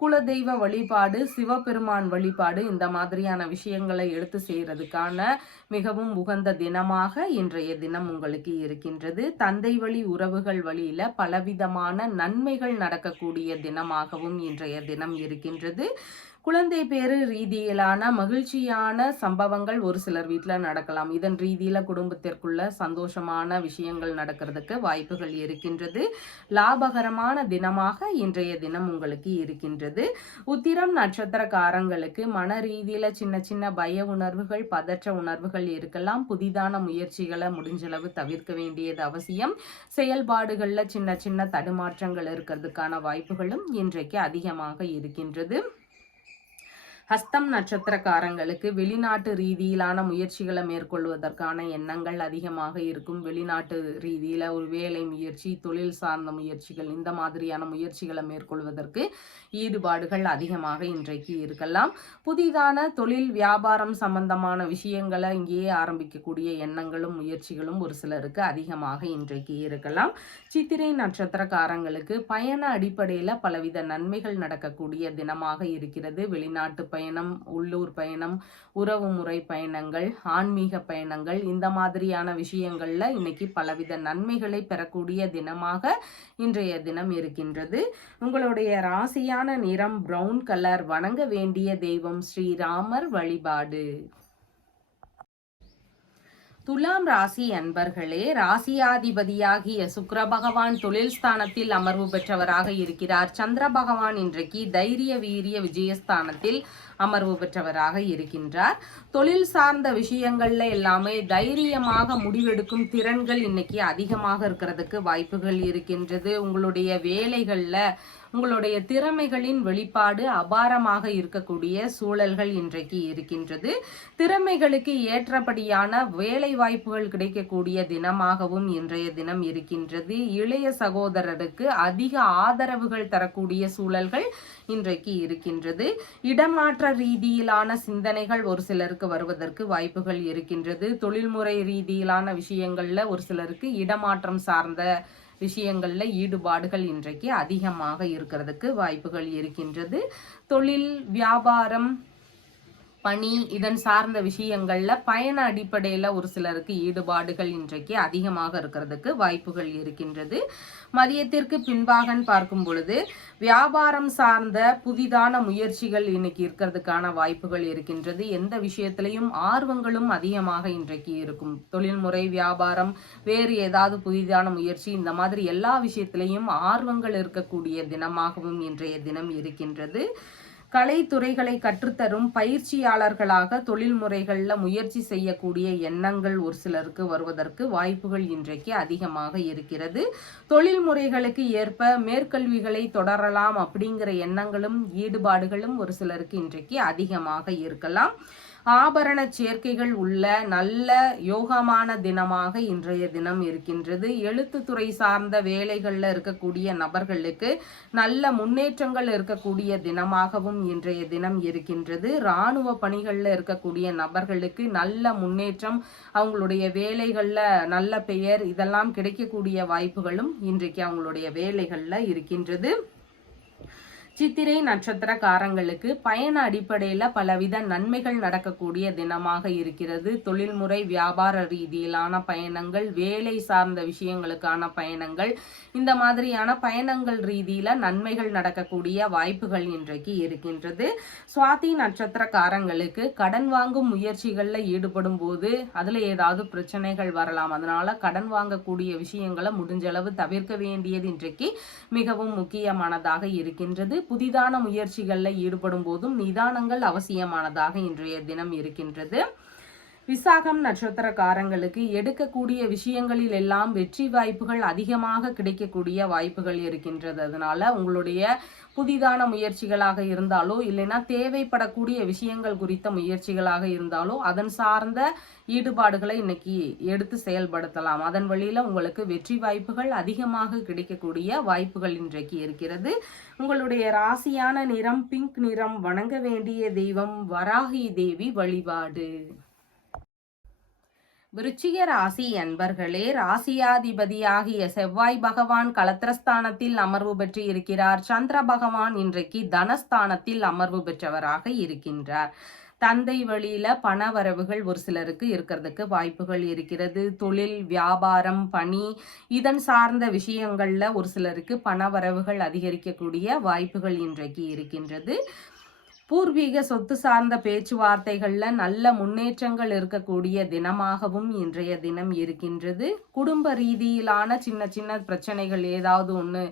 குலதெய்வ வழிபாடு, சிவபெருமான் வழிபாடு இந்த மாதிரியான விஷயங்களை எடுத்து செய்யறதுக்கான மிகவும் உகந்த தினமாக இன்றைய தினம் உங்களுக்கு இருக்கின்றது. தந்தை வழி உறவுகள் வழியில பலவிதமான நன்மைகள் நடக்கக்கூடிய தினமாகவும் இன்றைய தினம் இருக்கின்றது. குழந்தை பேரு ரீதியிலான மகிழ்ச்சியான சம்பவங்கள் ஒரு சிலர் வீட்டில் நடக்கலாம். இதன் ரீதியில குடும்பத்திற்குள்ள சந்தோஷமான விஷயங்கள் நடக்கிறதுக்கு வாய்ப்புகள் இருக்கின்றது. லாபகரமான தினமாக இன்றைய தினம் உங்களுக்கு இருக்கின்றது. உத்திரம் நட்சத்திரக்காரங்களுக்கு மன ரீதியில சின்ன சின்ன பய உணர்வுகள், பதற்ற உணர்வுகள் இருக்கலாம். புதிதான முயற்சிகளை முடிஞ்சளவு தவிர்க்க வேண்டியது அவசியம். செயல்பாடுகள்ல சின்ன சின்ன தடுமாற்றங்கள் இருக்கிறதுக்கான வாய்ப்புகளும் இன்றைக்கு அதிகமாக இருக்கின்றது. ஹஸ்தம் நட்சத்திரக்காரங்களுக்கு வெளிநாட்டு ரீதியிலான முயற்சிகளை மேற்கொள்வதற்கான எண்ணங்கள் அதிகமாக இருக்கும். வெளிநாட்டு ரீதியில ஒரு வேலை முயற்சி, தொழில் சார்ந்த முயற்சிகள் இந்த மாதிரியான முயற்சிகளை மேற்கொள்வதற்கு ஈடுபாடுகள் அதிகமாக இன்றைக்கு இருக்கலாம். புதிதான தொழில் வியாபாரம் சம்பந்தமான விஷயங்களை இங்கேயே ஆரம்பிக்கக்கூடிய எண்ணங்களும் முயற்சிகளும் ஒரு சிலருக்கு அதிகமாக இன்றைக்கு இருக்கலாம். சித்திரை நட்சத்திரக்காரங்களுக்கு பயண அடிப்படையில பலவித நன்மைகள் நடக்கக்கூடிய தினமாக இருக்கிறது. வெளிநாட்டு பயணம், உள்ளூர் பயணம், உறவு முறை பயணங்கள், ஆன்மீக பயணங்கள் இந்த மாதிரியான விஷயங்கள்ல இன்னைக்கு பலவித நன்மைகளை பெறக்கூடிய தினமாக இன்றைய தினம் இருக்கின்றது. உங்களுடைய ராசியான நிறம் பிரவுன் கலர். வணங்க வேண்டிய தெய்வம் ஸ்ரீராமர் வழிபாடு. துலாம் ராசி அன்பர்களே, ராசியாதிபதியாகிய சுக்கிர பகவான் தொழில் ஸ்தானத்தில் அமர்வு பெற்றவராக இருக்கிறார். சந்திர பகவான் இன்றைக்கு தைரிய வீரிய விஜயஸ்தானத்தில் அமர்வு பெற்றவராக இருக்கின்றார். தொழில் சார்ந்த விஷயங்கள்ல எல்லாமே தைரியமாக முடிவெடுக்கும் திறன்கள் இன்னைக்கு அதிகமாக இருக்கிறதுக்கு வாய்ப்புகள் இருக்கின்றது. உங்களுடைய வேலைகள்ல உங்களுடைய திறமைகளின் வெளிப்பாடு அபாரமாக இருக்கக்கூடிய சூழல்கள் இன்றைக்கு இருக்கின்றது. திறமைகளுக்கு ஏற்றபடியான வேலை வாய்ப்புகள் கிடைக்கக்கூடிய தினமாகவும் இன்றைய தினம் இருக்கின்றது. இளைய சகோதரருக்கு அதிக ஆதரவுகள் தரக்கூடிய சூழல்கள் இன்றைக்கு இருக்கின்றது. இடமாற்ற ரீதியிலான சிந்தனைகள் ஒரு சிலருக்கு வருவதற்கு வாய்ப்புகள் இருக்கின்றது. தொழில்முறை ரீதியிலான விஷயங்கள்ல ஒரு சிலருக்கு இடமாற்றம் சார்ந்த விஷயங்கள்ல ஈடுபாடுகள் இன்றைக்கு அதிகமாக இருக்கிறதுக்கு வாய்ப்புகள் இருக்கின்றது. தொழில், வியாபாரம், பணி இதன் சார்ந்த விஷயங்கள்ல பயண அடிப்படையில ஒரு சிலருக்கு ஈடுபாடுகள் இன்றைக்கு அதிகமாக இருக்கிறதுக்கு வாய்ப்புகள் இருக்கின்றது. மதியத்திற்கு பின்பாக பார்க்கும் பொழுது வியாபாரம் சார்ந்த புதிதான முயற்சிகள் இன்னைக்கு இருக்கிறதுக்கான வாய்ப்புகள் இருக்கின்றது. எந்த விஷயத்திலையும் ஆர்வங்களும் அதிகமாக இன்றைக்கு இருக்கும். தொழில்முறை, வியாபாரம், வேறு ஏதாவது புதிதான முயற்சி இந்த மாதிரி எல்லா விஷயத்திலையும் ஆர்வங்கள் இருக்கக்கூடிய தினமாகவும் இன்றைய தினம் இருக்கின்றது. கலைத்துறைகளை கற்றுத்தரும் பயிற்சியாளர்களாக தொழில் முறைகளில் முயற்சி செய்யக்கூடிய எண்ணங்கள் ஒரு சிலருக்கு வருவதற்கு வாய்ப்புகள் இன்றைக்கு அதிகமாக இருக்கிறது. தொழில் முறைகளுக்கு ஏற்ப மேற்கல்விகளை தொடரலாம் அப்படிங்கிற எண்ணங்களும் ஈடுபாடுகளும் ஒரு சிலருக்கு இன்றைக்கு அதிகமாக இருக்கலாம். ஆபரண சேர்க்கைகள் உள்ள நல்ல யோகமான தினமாக இன்றைய தினம் இருக்கின்றது. எழுத்துத்துறை சார்ந்த வேலைகளில் இருக்கக்கூடிய நபர்களுக்கு நல்ல முன்னேற்றங்கள் இருக்கக்கூடிய தினமாகவும் இன்றைய தினம் இருக்கின்றது. இராணுவ பணிகளில் இருக்கக்கூடிய நபர்களுக்கு நல்ல முன்னேற்றம், அவங்களுடைய வேலைகளில் நல்ல பெயர் இதெல்லாம் கிடைக்கக்கூடிய வாய்ப்புகளும் இன்றைக்கு அவங்களுடைய வேலைகளில் இருக்கின்றது. சித்திரை நட்சத்திரக்காரங்களுக்கு பயண அடிப்படையில் பலவித நன்மைகள் நடக்கக்கூடிய தினமாக இருக்கிறது. தொழில்முறை வியாபார ரீதியிலான பயணங்கள், வேலை சார்ந்த விஷயங்களுக்கான பயணங்கள், இந்த மாதிரியான பயணங்கள் ரீதியில நன்மைகள் நடக்கக்கூடிய வாய்ப்புகள் இன்றைக்கு இருக்கின்றது. சுவாதி நட்சத்திரக்காரங்களுக்கு கடன் வாங்கும் முயற்சிகள்ல ஈடுபடும் போது அதுல ஏதாவது பிரச்சனைகள் வரலாம். அதனால கடன் வாங்கக்கூடிய விஷயங்களை முடிஞ்சளவு தவிர்க்க வேண்டியது இன்றைக்கு மிகவும் முக்கியமானதாக இருக்கின்றது. புதிதான முயற்சிகளில் ஈடுபடும் போதும் நிதானங்கள் அவசியமானதாக இன்றைய தினம் இருக்கின்றது. விசாகம் நட்சத்திரக்காரங்களுக்கு எடுக்கக்கூடிய விஷயங்களில் எல்லாம் வெற்றி வாய்ப்புகள் அதிகமாக கிடைக்கக்கூடிய வாய்ப்புகள் இருக்கின்றது. அதனால உங்களுடைய புதிதான முயற்சிகளாக இருந்தாலோ இல்லைன்னா தேவைப்படக்கூடிய விஷயங்கள் குறித்த முயற்சிகளாக இருந்தாலோ அதன் சார்ந்த ஈடுபாடுகளை இன்னைக்கு எடுத்து செயல்படுத்தலாம். அதன் வழியில உங்களுக்கு வெற்றி வாய்ப்புகள் அதிகமாக கிடைக்கக்கூடிய வாய்ப்புகள் இன்றைக்கு இருக்கிறது. உங்களுடைய ராசியான நிறம் பிங்க் நிறம். வணங்க வேண்டிய தெய்வம் வராகி தேவி வழிபாடு. விருச்சிக ராசி அன்பர்களே, ராசியாதிபதியாகிய செவ்வாய் பகவான் களத்திரஸ்தானத்தில் அமர்வு பெற்று இருக்கிறார். சந்திர பகவான் இன்றைக்கு தனஸ்தானத்தில் அமர்வு பெற்றவராக இருக்கின்றார். தந்தை வழியில பண வரவுகள் ஒரு சிலருக்கு இருக்கிறதுக்கு வாய்ப்புகள் இருக்கிறது. தொழில், வியாபாரம், பணி இதன் சார்ந்த விஷயங்கள்ல ஒரு சிலருக்கு பண வரவுகள் அதிகரிக்கக்கூடிய வாய்ப்புகள் இன்றைக்கு இருக்கின்றது. பூர்வீக சொத்து சார்ந்த பேச்சுவார்த்தைகள்ல நல்ல முன்னேற்றங்கள் இருக்கக்கூடிய தினமாகவும் இன்றைய தினம் இருக்கின்றது. குடும்ப ரீதியிலான சின்ன சின்ன பிரச்சனைகள் ஏதாவது ஒன்று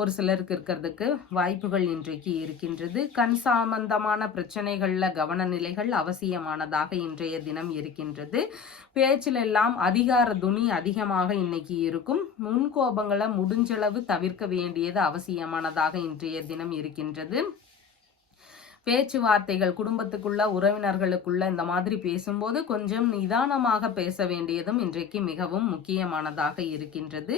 ஒரு சிலருக்கு இருக்கிறதுக்கு வாய்ப்புகள் இன்றைக்கு இருக்கின்றது. கண் சம்பந்தமான பிரச்சனைகள்ல கவன நிலைகள் அவசியமானதாக இன்றைய தினம் இருக்கின்றது. பேச்சில் எல்லாம் அதிகார துணி அதிகமாக இன்னைக்கு இருக்கும். முன்கோபங்களை முடிஞ்சளவு தவிர்க்க வேண்டியது அவசியமானதாக இன்றைய தினம் இருக்கின்றது. பேச்சுவார்த்தைகள் குடும்பத்துக்குள்ள உறவினர்களுக்குள்ள இந்த மாதிரி பேசும்போது கொஞ்சம் நிதானமாக பேச வேண்டியதும் இன்றைக்கு மிகவும் முக்கியமானதாக இருக்கின்றது.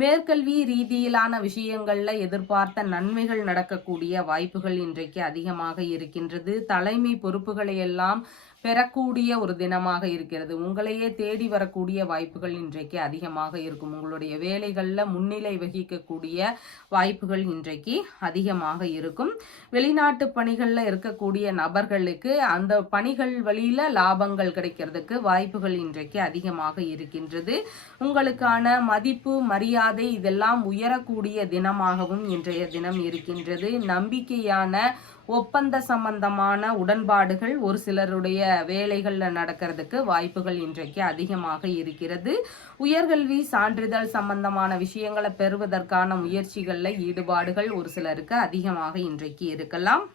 மேற்கல்வி ரீதியிலான விஷயங்கள்ல எதிர்பார்த்த நன்மைகள் நடக்கக்கூடிய வாய்ப்புகள் இன்றைக்கு அதிகமாக இருக்கின்றது. தலைமை பொறுப்புகளை எல்லாம் பெறக்கூடிய ஒரு தினமாக இருக்கிறது. உங்களையே தேடி வரக்கூடிய வாய்ப்புகள் இன்றைக்கு அதிகமாக இருக்கும். உங்களுடைய வேலைகள்ல முன்னிலை வகிக்கக்கூடிய வாய்ப்புகள் இன்றைக்கு அதிகமாக இருக்கும். வெளிநாட்டு பணிகள்ல இருக்கக்கூடிய நபர்களுக்கு அந்த பணிகள் வழியில லாபங்கள் கிடைக்கிறதுக்கு வாய்ப்புகள் இன்றைக்கு அதிகமாக இருக்கின்றது. உங்களுக்கான மதிப்பு, மரியாதை இதெல்லாம் உயரக்கூடிய தினமாகவும் இன்றைய தினம் இருக்கின்றது. நம்பிக்கையான ஒப்பந்த சம்பந்தமான உடன்பாடுகள் ஒரு சிலருடைய வேலைகள்ல நடக்கிறதுக்கு வாய்ப்புகள் இன்றைக்கு அதிகமாக இருக்கிறது. உயர்கல்வி சான்றிதழ் சம்பந்தமான விஷயங்களை பெறுவதற்கான முயற்சிகள்ல ஈடுபாடுகள் ஒரு சிலருக்கு அதிகமாக இன்றைக்கு இருக்கலாம்.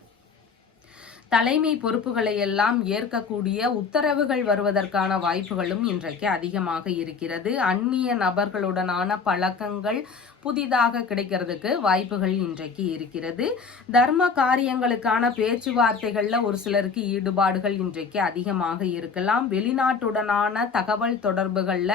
தலைமை பொறுப்புகளை எல்லாம் ஏற்கக்கூடிய உத்தரவுகள் வருவதற்கான வாய்ப்புகளும் இன்றைக்கு அதிகமாக இருக்கிறது. அந்நிய நபர்களுடனான பழக்கங்கள் புதிதாக கிடைக்கிறதுக்கு வாய்ப்புகள் இன்றைக்கு இருக்கிறது. தர்ம காரியங்களுக்கான பேச்சுவார்த்தைகள்ல ஒரு சிலருக்கு ஈடுபாடுகள் இன்றைக்கு அதிகமாக இருக்கலாம். வெளிநாட்டுடனான தகவல் தொடர்புகள்ல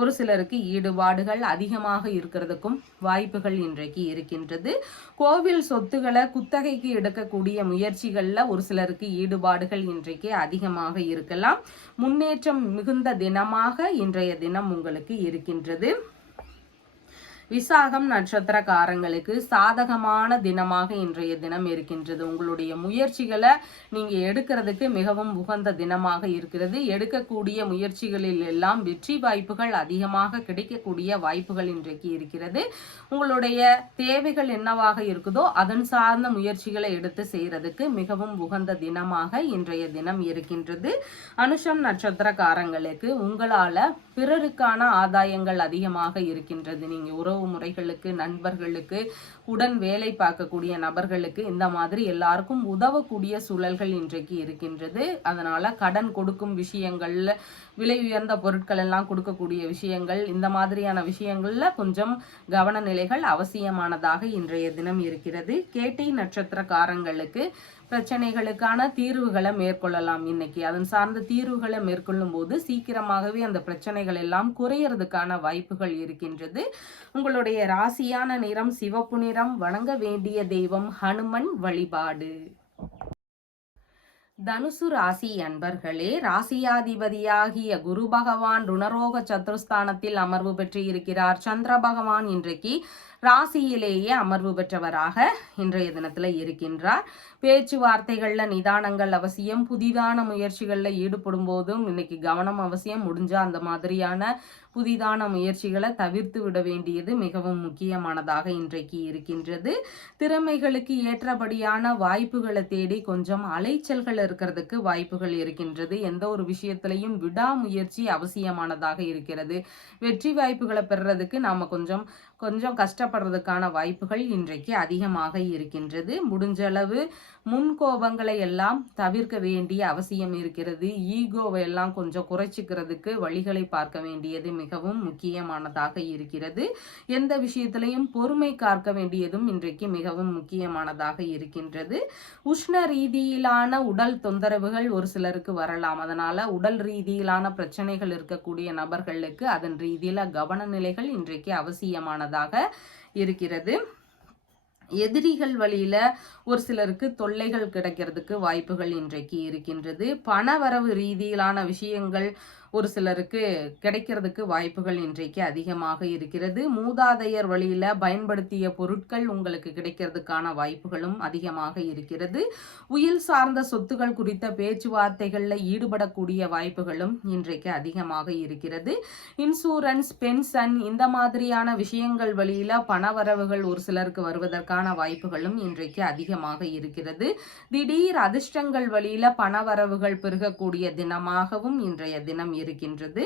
ஒரு சிலருக்கு ஈடுபாடுகள் அதிகமாக இருக்கிறதுக்கும் வாய்ப்புகள் இன்றைக்கு இருக்கின்றது. கோவில் சொத்துக்களை குத்தகைக்கு எடுக்கக்கூடிய முயற்சிகள்ல ஒரு சிலருக்கு ஈடுபாடுகள் இன்றைக்கு அதிகமாக இருக்கலாம். முன்னேற்றம் மிகுந்த தினமாக இன்றைய தினம் உங்களுக்கு இருக்கின்றது. விசாகம் நட்சத்திரக்காரங்களுக்கு சாதகமான தினமாக இன்றைய தினம் இருக்கின்றது. உங்களுடைய முயற்சிகளை நீங்க எடுக்கிறதுக்கு மிகவும் உகந்த தினமாக இருக்கிறது. எடுக்கக்கூடிய முயற்சிகளில் எல்லாம் வெற்றி வாய்ப்புகள் அதிகமாக கிடைக்கக்கூடிய வாய்ப்புகள் இன்றைக்கு இருக்கிறது. உங்களுடைய தேவைகள் என்னவாக இருக்குதோ அதன் சார்ந்த முயற்சிகளை எடுத்து செய்யறதுக்கு மிகவும் உகந்த தினமாக இன்றைய தினம் இருக்கின்றது. அனுஷம் நட்சத்திரக்காரங்களுக்கு உங்களால பிறருக்கான ஆதாயங்கள் அதிகமாக இருக்கின்றது. நீங்க உறவு முறைகளுக்கு, நண்பர்களுக்கு, உடன் வேலை பார்க்கக்கூடிய நபர்களுக்கு இந்த மாதிரி எல்லாருக்கும் உதவக்கூடிய சூழல்கள் இன்றைக்கு இருக்கின்றது. அதனால கடன் கொடுக்கும் விஷயங்கள்ல விலை உயர்ந்த பொருட்கள் எல்லாம் கொடுக்கக்கூடிய விஷயங்கள் இந்த மாதிரியான விஷயங்கள்ல கொஞ்சம் கவன நிலைகள் அவசியமானதாக இன்றைய தினம் இருக்கிறது. கேட்டை நட்சத்திரக்காரங்களுக்கு பிரச்சனைகளுக்கான தீர்வுகளை மேற்கொள்ளலாம். இன்னைக்கு அதன் சார்ந்த தீர்வுகளை மேற்கொள்ளும் போது சீக்கிரமாகவே அந்த பிரச்சனைகள் எல்லாம் குறையறதுக்கான வாய்ப்புகள் இருக்கின்றது. உங்களுடைய ராசியான நிறம் சிவப்பு நிறம். வணங்க வேண்டிய தெய்வம் ஹனுமன் வழிபாடு. தனுசு ராசி அன்பர்களே, ராசியாதிபதியாகிய குரு பகவான் ருணரோக சத்துருஸ்தானத்தில் அமர்வு பெற்று இருக்கிறார். சந்திர பகவான் இன்றைக்கு ராசியிலேயே அமர்வு பெற்றவராக இன்றைய தினத்துல இருக்கின்றார். பேச்சுவார்த்தைகள்ல நிதானங்கள் அவசியம். புதிதான முயற்சிகள்ல ஈடுபடும் போதும் இன்னைக்கு கவனம் அவசியம். முடிஞ்சா அந்த மாதிரியான புதிதான முயற்சிகளை தவிர்த்து விட வேண்டியது மிகவும் முக்கியமானதாக இன்றைக்கு இருக்கின்றது. திறமைகளுக்கு ஏற்றபடியான வாய்ப்புகளை தேடி கொஞ்சம் அலைச்சல்கள் இருக்கிறதுக்கு வாய்ப்புகள் இருக்கின்றது. எந்த ஒரு விஷயத்திலையும் விடாமுயற்சி அவசியமானதாக இருக்கிறது. வெற்றி வாய்ப்புகளை பெறுறதுக்கு நாம கொஞ்சம் கஷ்டப்படுறதுக்கான வாய்ப்புகள் இன்றைக்கு அதிகமாக இருக்கின்றது. முடிஞ்சளவு முன்கோபங்களை எல்லாம் தவிர்க்க வேண்டிய அவசியம் இருக்கிறது. ஈகோவை எல்லாம் கொஞ்சம் குறைச்சிக்கிறதுக்கு வழிகளை பார்க்க வேண்டியது மிகவும் முக்கியமானதாக இருக்கிறது. எந்த விஷயத்திலையும் பொறுமை காக்க வேண்டியதும் இன்றைக்கு மிகவும் முக்கியமானதாக இருக்கின்றது. உஷ்ண ரீதியிலான உடல் தொந்தரவுகள் ஒரு சிலருக்கு வரலாம். அதனால உடல் ரீதியிலான பிரச்சனைகள் இருக்கக்கூடிய நபர்களுக்கு அதன் ரீதியில கவனநிலைகள் இன்றைக்கு அவசியமானதாக இருக்கிறது. எதிரிகள் வழியில ஒரு சிலருக்கு தொல்லைகள் கிடைக்கிறதுக்கு வாய்ப்புகள் இன்றைக்கு இருக்கின்றது. பணவரவு ரீதியிலான விஷயங்கள் ஒரு சிலருக்கு கிடைக்கிறதுக்கு வாய்ப்புகள் இன்றைக்கு அதிகமாக இருக்கிறது. மூதாதையர் வழியில பயன்படுத்திய பொருட்கள் உங்களுக்கு கிடைக்கிறதுக்கான வாய்ப்புகளும் அதிகமாக இருக்கிறது. உயில் சார்ந்த சொத்துக்கள் குறித்த பேச்சுவார்த்தைகள்ல ஈடுபடக்கூடிய வாய்ப்புகளும் இன்றைக்கு அதிகமாக இருக்கிறது. இன்சூரன்ஸ், பென்ஷன் இந்த மாதிரியான விஷயங்கள் வழியில பணவரவுகள் ஒரு சிலருக்கு வருவதற்கான வாய்ப்புகளும் இன்றைக்கு அதிகமாக இருக்கிறது. திடீர் அதிர்ஷ்டங்கள் வழியில பணவரவுகள் பெருகக்கூடிய தினமாகவும் இன்றைய தினம் இருக்கின்றது.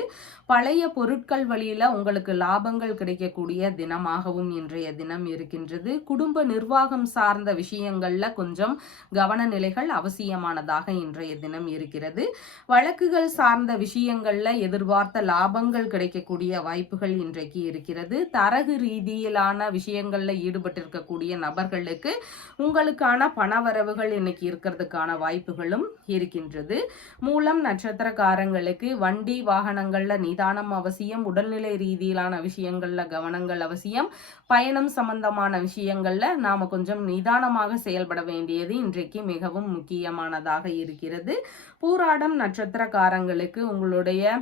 பழைய பொருட்கள் வழியில உங்களுக்கு லாபங்கள் கிடைக்கக்கூடிய தினமாகவும் இன்றைய தினம் இருக்கின்றது. குடும்ப நிர்வாகம் சார்ந்த விஷயங்கள்ல கொஞ்சம் கவனநிலைகள் அவசியமானதாக இன்றைய தினம் இருக்கிறது. வழக்குகள் சார்ந்த விஷயங்கள்ல எதிர்பார்த்த லாபங்கள் கிடைக்கக்கூடிய வாய்ப்புகள் இன்றைக்கு இருக்கிறது. தரகு ரீதியிலான விஷயங்கள்ல ஈடுபட்டிருக்கக்கூடிய நபர்களுக்கு உங்களுக்கான பணவரவுகள் இன்னைக்கு இருக்கிறதுக்கான வாய்ப்புகளும் இருக்கின்றது. மூலம் நட்சத்திரக்காரங்களுக்கு வண்டி வாகனங்கள்ல நிதானம் அவசியம். உடல்நிலை ரீதியிலான விஷயங்கள்ல கவனங்கள் அவசியம். பயணம் சம்பந்தமான விஷயங்கள்ல நாம கொஞ்சம் நிதானமாக செயல்பட வேண்டியது இன்றைக்கு மிகவும் முக்கியமானதாக இருக்கிறது. பூராடம் நட்சத்திரக்காரங்களுக்கு உங்களுடைய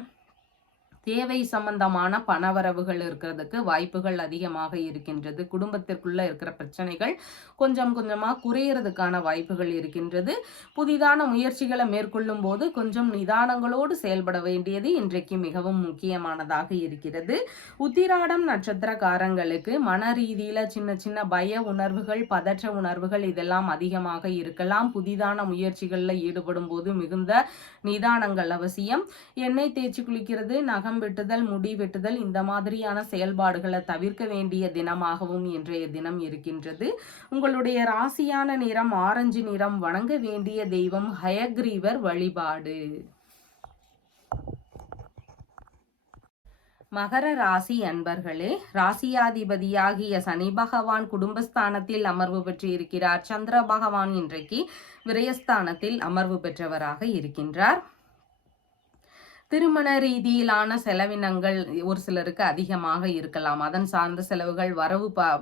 தேவை சம்பந்தமான பணவரவுகள் இருக்கிறதுக்கு வாய்ப்புகள் அதிகமாக இருக்கின்றது. குடும்பத்திற்குள்ள இருக்கிற பிரச்சனைகள் கொஞ்சம் கொஞ்சமா குறையறதுக்கான வாய்ப்புகள் இருக்கின்றது. புதிதான முயற்சிகளை மேற்கொள்ளும் போது கொஞ்சம் நிதானங்களோடு செயல்பட வேண்டியது இன்றைக்கு மிகவும் முக்கியமானதாக இருக்கிறது. உத்திராடம் நட்சத்திரக்காரங்களுக்கு மன ரீதியில சின்ன சின்ன பய உணர்வுகள், பதற்ற உணர்வுகள் இதெல்லாம் அதிகமாக இருக்கலாம். புதிதான முயற்சிகள்ல ஈடுபடும் போது மிகுந்த நிதானங்கள் அவசியம். எண்ணெய் தேய்ச்சி குளிக்கிறது, நகம் வெட்டுதல், முடி வெட்டுதல் இந்த மாதிரியான செயல்பாடுகளை தவிர்க்க வேண்டிய தினமாகவும் இன்றைய தினம் இருக்கின்றது. உங்களுடைய ராசியான நிறம் ஆரஞ்சு நிறம். வணங்க வேண்டிய தெய்வம் ஹயக்ரீவர் வழிபாடு. மகர ராசி அன்பர்களே, ராசியாதிபதியாகிய சனி பகவான் குடும்பஸ்தானத்தில் அமர்வு பெற்று இருக்கிறார். சந்திர பகவான் இன்றைக்கு விரயஸ்தானத்தில் அமர்வு பெற்றவராக இருக்கின்றார். திருமண ரீதியிலான செலவினங்கள் ஒரு சிலருக்கு அதிகமாக இருக்கலாம். அதன் சார்ந்த செலவுகள்,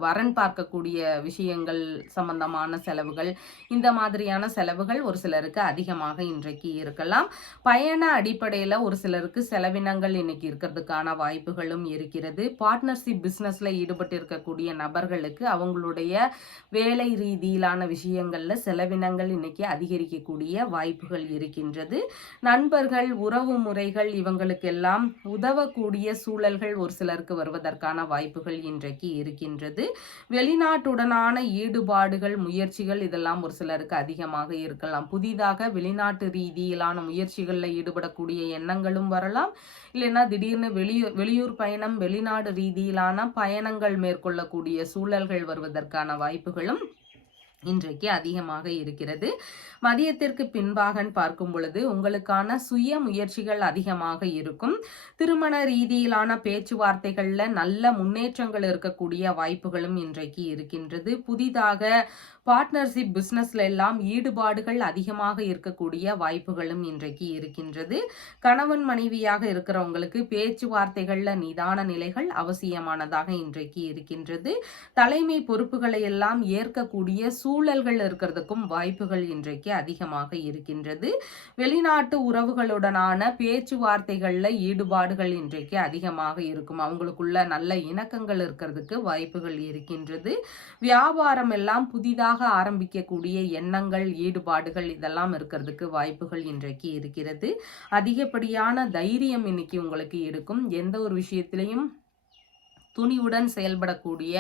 வரன் பார்க்கக்கூடிய விஷயங்கள் சம்பந்தமான செலவுகள், இந்த மாதிரியான செலவுகள் ஒரு சிலருக்கு அதிகமாக இன்றைக்கு இருக்கலாம். பயண அடிப்படையில ஒரு சிலருக்கு செலவினங்கள் இன்னைக்கு இருக்கிறதுக்கான வாய்ப்புகளும் இருக்கிறது. பார்ட்னர்ஷிப் பிசினஸ்ல ஈடுபட்டு இருக்கக்கூடிய நபர்களுக்கு அவங்களுடைய வேலை ரீதியிலான விஷயங்கள்ல செலவினங்கள் இன்னைக்கு அதிகரிக்கக்கூடிய வாய்ப்புகள் இருக்கின்றது. நண்பர்கள், உறவு முறைகள் இவங்களுக்கு எல்லாம் உதவக்கூடிய சூழல்கள் ஒரு சிலருக்கு வருவதற்கான வாய்ப்புகள் இன்றைக்கு இருக்கின்றது. வெளிநாட்டுடனான ஈடுபாடுகள், முயற்சிகள் இதெல்லாம் ஒரு சிலருக்கு அதிகமாக இருக்கலாம். புதிதாக வெளிநாட்டு ரீதியிலான முயற்சிகளில் ஈடுபடக்கூடிய எண்ணங்களும் வரலாம். இல்லைன்னா திடீர்னு வெளியூர் பயணம், வெளிநாடு ரீதியிலான பயணங்கள் மேற்கொள்ளக்கூடிய சூழல்கள் வருவதற்கான வாய்ப்புகளும் இன்றைக்கு அதிகமாக இருக்கிறது. மதியத்திற்கு பின்பாக பார்க்கும் பொழுது உங்களுக்கான சுய முயற்சிகள் அதிகமாக இருக்கும். திருமண ரீதியிலான பேச்சுவார்த்தைகள்ல நல்ல முன்னேற்றங்கள் இருக்கக்கூடிய வாய்ப்புகளும் இன்றைக்கு இருக்கின்றது. புதிதாக பார்ட்னர்ஷிப் பிசினஸ்ல எல்லாம் ஈடுபாடுகள் அதிகமாக இருக்கக்கூடிய வாய்ப்புகளும் இன்றைக்கு இருக்கின்றது. கணவன் மனைவியாக இருக்கிறவங்களுக்கு பேச்சுவார்த்தைகள்ல நிதான நிலைகள் அவசியமானதாக இன்றைக்கு இருக்கின்றது. தலைமை பொறுப்புகளை எல்லாம் ஏற்கக்கூடிய சூழல்கள் இருக்கிறதுக்கும் வாய்ப்புகள் இன்றைக்கு அதிகமாக இருக்கின்றது. வெளிநாட்டு உறவுகளுடனான பேச்சுவார்த்தைகள்ல ஈடுபாடுகள் இன்றைக்கு அதிகமாக இருக்கும். அவங்களுக்குள்ள நல்ல இணக்கங்கள் இருக்கிறதுக்கு வாய்ப்புகள் இருக்கின்றது. வியாபாரம் எல்லாம் புதிதாக ஆரம்பிக்கக்கூடிய எண்ணங்கள், ஈடுபாடுகள் இதெல்லாம் இருக்கிறதுக்கு வாய்ப்புகள் இன்றைக்கு இருக்கிறது. அதிகப்படியான தைரியம் இன்னைக்கு உங்களுக்கு இருக்கும். எந்த ஒரு விஷயத்திலையும் துணிவுடன் செயல்படக்கூடிய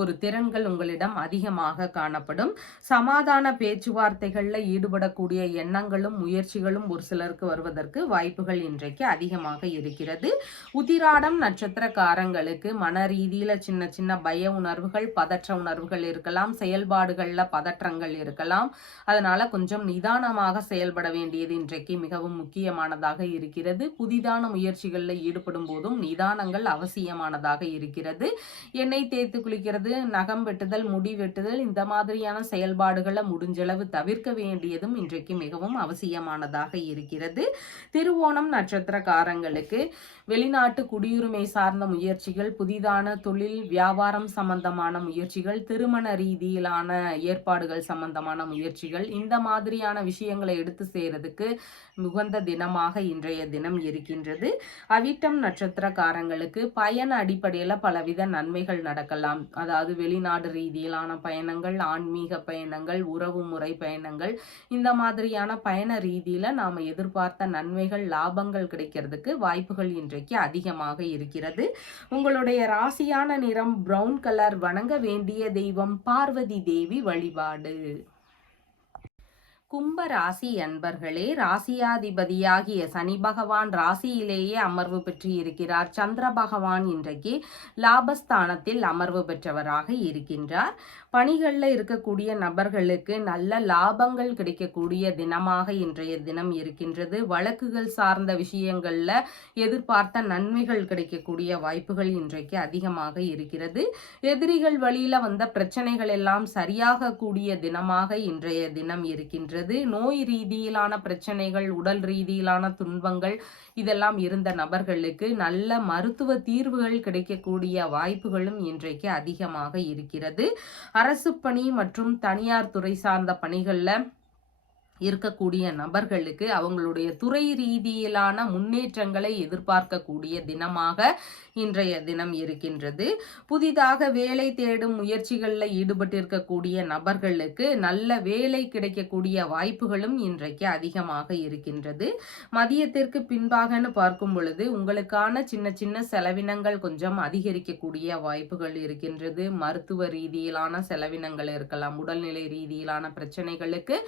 ஒரு திறன்கள் உங்களிடம் அதிகமாக காணப்படும். சமாதான பேச்சுவார்த்தைகள்ல ஈடுபடக்கூடிய எண்ணங்களும் முயற்சிகளும் ஒரு சிலருக்கு வருவதற்கு வாய்ப்புகள் இன்றைக்கு அதிகமாக இருக்கிறது. உத்திராடம் நட்சத்திரக்காரங்களுக்கு மன ரீதியில சின்ன சின்ன பய உணர்வுகள், பதற்ற உணர்வுகள் இருக்கலாம். செயல்பாடுகள்ல பதற்றங்கள் இருக்கலாம். அதனால கொஞ்சம் நிதானமாக செயல்பட வேண்டியது இன்றைக்கு மிகவும் முக்கியமானதாக இருக்கிறது. புதிதான முயற்சிகள்ல ஈடுபடும் போதும் நிதானங்கள் அவசியமானதாக இருக்கிறது. எண்ணெய் தேய்த்து குளிக்கிறது, நகம் வெட்டுதல், முடி வெட்டுதல் இந்த மாதிரியான செயல்பாடுகளை முடிஞ்சளவு தவிர்க்க வேண்டியதும் இன்றைக்கு மிகவும் அவசியமானதாக இருக்கிறது. திருவோணம் நட்சத்திரக்காரங்களுக்கு வெளிநாட்டு குடியுரிமை சார்ந்த முயற்சிகள், புதிதான தொழில் வியாபாரம் சம்பந்தமான முயற்சிகள், திருமண ரீதியிலான ஏற்பாடுகள் சம்பந்தமான முயற்சிகள் இந்த மாதிரியான விஷயங்களை எடுத்து செய்யறதுக்கு உகந்த தினமாக இன்றைய தினம் இருக்கின்றது. அவிட்டம் நட்சத்திரக்காரங்களுக்கு பயண அடிப்படையில பலவித நன்மைகள் நடக்கலாம். அதாவது வெளிநாடு ரீதியிலான பயணங்கள், ஆன்மீக பயணங்கள், உறவு முறை பயணங்கள் இந்த மாதிரியான பயண ரீதியில நாம எதிர்பார்த்த நன்மைகள், லாபங்கள் கிடைக்கிறதுக்கு வாய்ப்புகள் இன்றைக்கு அதிகமாக இருக்கிறது. உங்களுடைய ராசியான நிறம் பிரவுன் கலர். வணங்க வேண்டிய தெய்வம் பார்வதி தேவி வழிபாடு. கும்ப ராசி அன்பர்களே, ராசியாதிபதியாகிய சனி பகவான் ராசியிலேயே அமர்வு பெற்று இருக்கிறார். சந்திர பகவான் இன்றைக்கு லாபஸ்தானத்தில் அமர்வு பெற்றவராக இருக்கின்றார். பணிகளில் இருக்கக்கூடிய நபர்களுக்கு நல்ல லாபங்கள் கிடைக்கக்கூடிய தினமாக இன்றைய தினம் இருக்கின்றது. வழக்குகள் சார்ந்த விஷயங்கள்ல எதிர்பார்த்த நன்மைகள் கிடைக்கக்கூடிய வாய்ப்புகள் இன்றைக்கு அதிகமாக இருக்கிறது. எதிரிகள் வழியில வந்த பிரச்சனைகள் எல்லாம் சரியாக கூடிய தினமாக இன்றைய தினம் இருக்கின்றது. நோய் ரீதியிலான பிரச்சனைகள், உடல் ரீதியிலான துன்பங்கள் இதெல்லாம் இருந்த நபர்களுக்கு நல்ல மருத்துவ தீர்வுகள் கிடைக்கக்கூடிய வாய்ப்புகளும் இன்றைக்கு அதிகமாக இருக்கிறது. அரசு பணி மற்றும் தனியார் துறை சார்ந்த பணிகள்ல இருக்கக்கூடிய நபர்களுக்கு அவங்களுடைய துறை ரீதியிலான முன்னேற்றங்களை எதிர்பார்க்கக்கூடிய தினமாக இன்றைய தினம் இருக்கின்றது. புதிதாக வேலை தேடும் முயற்சிகளில் ஈடுபட்டிருக்கக்கூடிய நபர்களுக்கு நல்ல வேலை கிடைக்கக்கூடிய வாய்ப்புகளும் இன்றைக்கு அதிகமாக இருக்கின்றது. மதியத்திற்கு பின்பாகன்னு பார்க்கும் பொழுது உங்களுக்கான சின்ன சின்ன செலவினங்கள் கொஞ்சம் அதிகரிக்கக்கூடிய வாய்ப்புகள் இருக்கின்றது. மருத்துவ ரீதியிலான செலவினங்கள் இருக்கலாம். உடல்நிலை ரீதியிலான பிரச்சனைகளுக்கு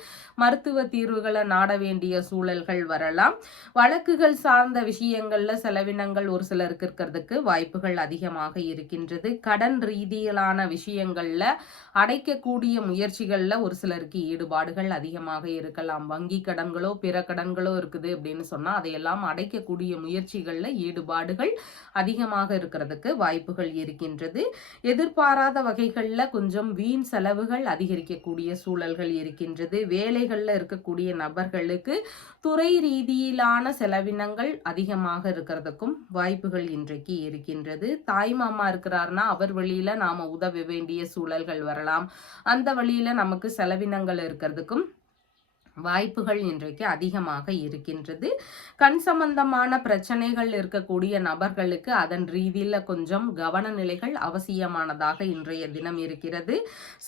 மருத்துவ தீர்வுகளை நாட வேண்டிய சூழல்கள் வரலாம். வழக்குகள் சார்ந்த விஷயங்கள்ல செலவினங்கள் ஒரு சிலருக்கு இருக்கிறதுக்கு வாய்ப்புகள் அதிகமாக இருக்கின்றது. கடன் ரீதியிலான விஷயங்கள்ல அடைக்கக்கூடிய முயற்சிகள்ல ஒரு சிலருக்கு ஈடுபாடுகள் அதிகமாக இருக்கலாம். வங்கி கடன்களோ பிற கடன்களோ இருக்குது அப்படின்னு சொன்னா அதையெல்லாம் அடைக்கக்கூடிய முயற்சிகள்ல ஈடுபாடுகள் அதிகமாக இருக்கிறதுக்கு வாய்ப்புகள் இருக்கின்றது. எதிர்பாராத வகைகள்ல கொஞ்சம் வீண் செலவுகள் அதிகரிக்கக்கூடிய சூழல்கள் இருக்கின்றது. வேலைகள்ல இருக்கக்கூடிய நபர்களுக்கு துறை ரீதியிலான செலவினங்கள் அதிகமாக இருக்கிறதுக்கும் வாய்ப்புகள் இன்றைக்கு இருக்கின்றது. தாய் மாமா இருக்கிறார்னா அவர் வழியில நாம உதவ வேண்டிய சூழல்கள் வரலாம். அந்த வழியில நமக்கு செலவினங்கள் இருக்கிறதுக்கும் வாய்ப்புகள் இன்றைக்கு அதிகமாக இருக்கின்றது. கண் சம்பந்தமான பிரச்சனைகள் இருக்கக்கூடிய நபர்களுக்கு அதன் ரீதியில கொஞ்சம் கவன நிலைகள் அவசியமானதாக இன்றைய தினம் இருக்கிறது.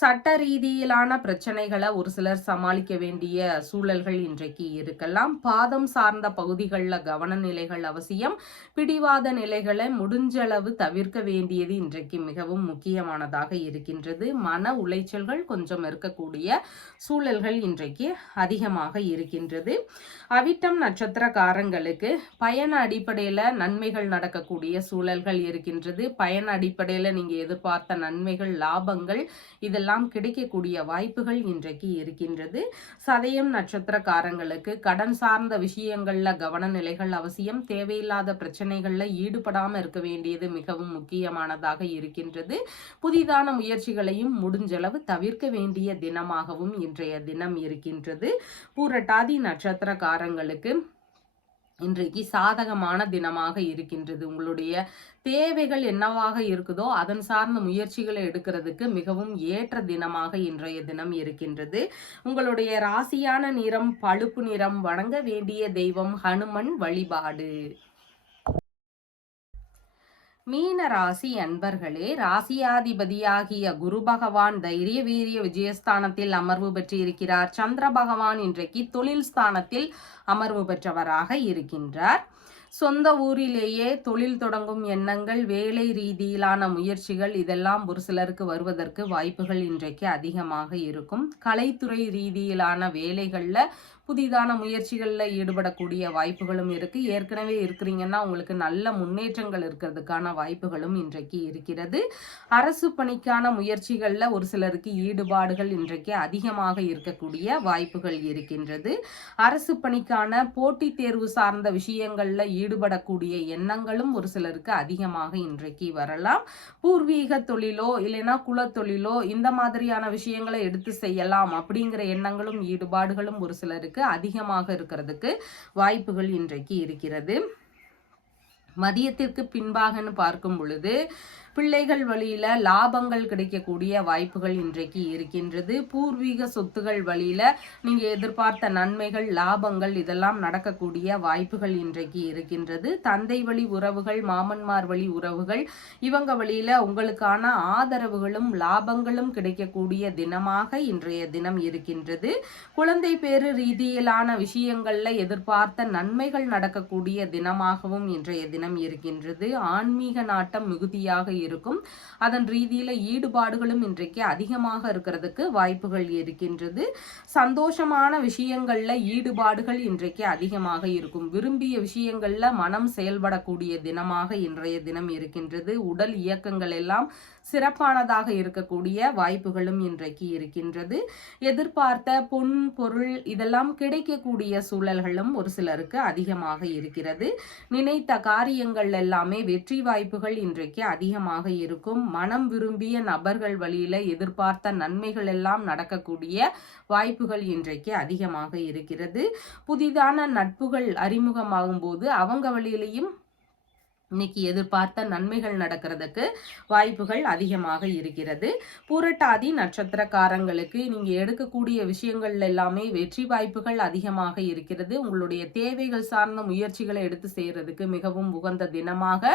சட்ட ரீதியிலான பிரச்சனைகளை ஒரு சிலர் சமாளிக்க வேண்டிய சூழல்கள் இன்றைக்கு இருக்கலாம். பாதம் சார்ந்த பகுதிகளில் கவன நிலைகள் அவசியம். பிடிவாத நிலைகளை முடிஞ்சளவு தவிர்க்க வேண்டியது இன்றைக்கு மிகவும் முக்கியமானதாக இருக்கின்றது. மன உளைச்சல்கள் கொஞ்சம் இருக்கக்கூடிய சூழல்கள் இன்றைக்கு அதிக அதிகமாக இருக்கின்றது. அவிட்டம் நட்சத்திரக்காரங்களுக்கு பயண அடிப்படையில நன்மைகள் நடக்கக்கூடிய சூழல்கள் இருக்கின்றது. பயண அடிப்படையில நீங்க எதிர்பார்த்த நன்மைகள், லாபங்கள் இதெல்லாம் கிடைக்கக்கூடிய வாய்ப்புகள் இன்றைக்கு இருக்கின்றது. சதயம் நட்சத்திரக்காரங்களுக்கு கடன் சார்ந்த விஷயங்கள்ல கவனநிலைகள் அவசியம். தேவையில்லாத பிரச்சனைகள்ல ஈடுபடாம இருக்க வேண்டியது மிகவும் முக்கியமானதாக இருக்கின்றது. புதிதான முயற்சிகளையும் முடிஞ்சளவு தவிர்க்க வேண்டிய தினமாகவும் இன்றைய தினம் இருக்கின்றது. பூரட்டாதி நட்சத்திரக்காரங்களுக்கு இன்றைக்கு சாதகமான தினமாக இருக்கின்றது. உங்களுடைய தேவைகள் என்னவாக இருக்குதோ அதன் சார்ந்த முயற்சிகளை எடுக்கிறதுக்கு மிகவும் ஏற்ற தினமாக இன்றைய தினம் இருக்கின்றது. உங்களுடைய ராசியான நிறம் பழுப்பு நிறம். வணங்க வேண்டிய தெய்வம் ஹனுமன் வழிபாடு. மீன ராசி அன்பர்களே, ராசியாதிபதியாகிய குரு பகவான் தைரிய வீரிய விஜயஸ்தானத்தில் அமர்வு பெற்றிருக்கிறார். சந்திர பகவான் இன்றைக்கு தொழில் ஸ்தானத்தில் அமர்வு பெற்றவராக இருக்கின்றார். சொந்த ஊரிலேயே தொழில் தொடங்கும் எண்ணங்கள், வேலை ரீதியிலான முயற்சிகள் இதெல்லாம் ஒரு சிலருக்கு வருவதற்கு வாய்ப்புகள் இன்றைக்கு அதிகமாக இருக்கும். கலைத்துறை ரீதியிலான வேலைகள்ல புதிதான முயற்சிகளில் ஈடுபடக்கூடிய வாய்ப்புகளும் இருக்கு. ஏற்கனவே இருக்கிறீங்கன்னா உங்களுக்கு நல்ல முன்னேற்றங்கள் இருக்கிறதுக்கான வாய்ப்புகளும் இன்றைக்கு இருக்கிறது. அரசு பணிக்கான முயற்சிகளில் ஒரு சிலருக்கு ஈடுபாடுகள் இன்றைக்கு அதிகமாக இருக்கக்கூடிய வாய்ப்புகள் இருக்கின்றது. அரசு பணிக்கான போட்டித் தேர்வு சார்ந்த விஷயங்கள்ல ஈடுபடக்கூடிய எண்ணங்களும் ஒரு சிலருக்கு அதிகமாக இன்றைக்கு வரலாம். பூர்வீக தொழிலோ இல்லைன்னா குலத்தொழிலோ இந்த மாதிரியான விஷயங்களை எடுத்து செய்யலாம் அப்படிங்கிற எண்ணங்களும் ஈடுபாடுகளும் ஒரு சிலருக்கு அதிகமாக இருக்கிறதுக்கு வாய்ப்புகள் இன்றைக்கு இருக்கிறது. மதியத்திற்கு பின்பாகன்னு பார்க்கும் பொழுது பிள்ளைகள் வழியில லாபங்கள் கிடைக்கக்கூடிய வாய்ப்புகள் இன்றைக்கு இருக்கின்றது. பூர்வீக சொத்துகள் வழியில நீங்க எதிர்பார்த்த நன்மைகள், லாபங்கள் இதெல்லாம் நடக்கக்கூடிய வாய்ப்புகள் இன்றைக்கு இருக்கின்றது. தந்தை வழி உறவுகள், மாமன்மார் வழி உறவுகள் இவங்க வழியில உங்களுக்கான ஆதரவுகளும் லாபங்களும் கிடைக்கக்கூடிய தினமாக இன்றைய தினம் இருக்கின்றது. குழந்தை பேரு ரீதியிலான விஷயங்கள்ல எதிர்பார்த்த நன்மைகள் நடக்கக்கூடிய தினமாகவும் இன்றைய தினம் இருக்கின்றது. ஆன்மீக நாட்டம் மிகுதியாக இருக்கும். அதன் ரீதியில ஈடுபாடுகளும் இன்றைக்கு அதிகமாக இருக்கிறதுக்கு வாய்ப்புகள் இருக்கின்றது. சந்தோஷமான விஷயங்கள்ல ஈடுபாடுகள் இன்றைக்கு அதிகமாக இருக்கும். விரும்பிய விஷயங்கள்ல மனம் செயல்படக்கூடிய தினமாக இன்றைய தினம் இருக்கின்றது. உடல் இயக்கங்கள் எல்லாம் சிறப்பானதாக இருக்கக்கூடிய வாய்ப்புகளும் இன்றைக்கு இருக்கின்றது. எதிர்பார்த்த பொன் பொருள் இதெல்லாம் கிடைக்கக்கூடிய சூழல்களும் ஒரு சிலருக்கு அதிகமாக இருக்கிறது. நினைத்த காரியங்கள் எல்லாமே வெற்றி வாய்ப்புகள் இன்றைக்கு அதிகமாக இருக்கும். மனம் விரும்பிய நபர்கள் வழியில எதிர்பார்த்த நன்மைகள் எல்லாம் நடக்கக்கூடிய வாய்ப்புகள் இன்றைக்கு அதிகமாக இருக்கிறது. புதிதான நட்புகள் அறிமுகமாகும் போது அவங்க வழியிலையும் இன்னைக்கு எதிர்பார்த்த நன்மைகள் நடக்கிறதுக்கு வாய்ப்புகள் அதிகமாக இருக்கிறது. பூரட்டாதி நட்சத்திரக்காரங்களுக்கு நீங்க எடுக்கக்கூடிய விஷயங்கள் எல்லாமே வெற்றி வாய்ப்புகள் அதிகமாக இருக்கிறது. உங்களுடைய தேவைகள் சார்ந்த முயற்சிகளை எடுத்து செய்யறதுக்கு மிகவும் உகந்த தினமாக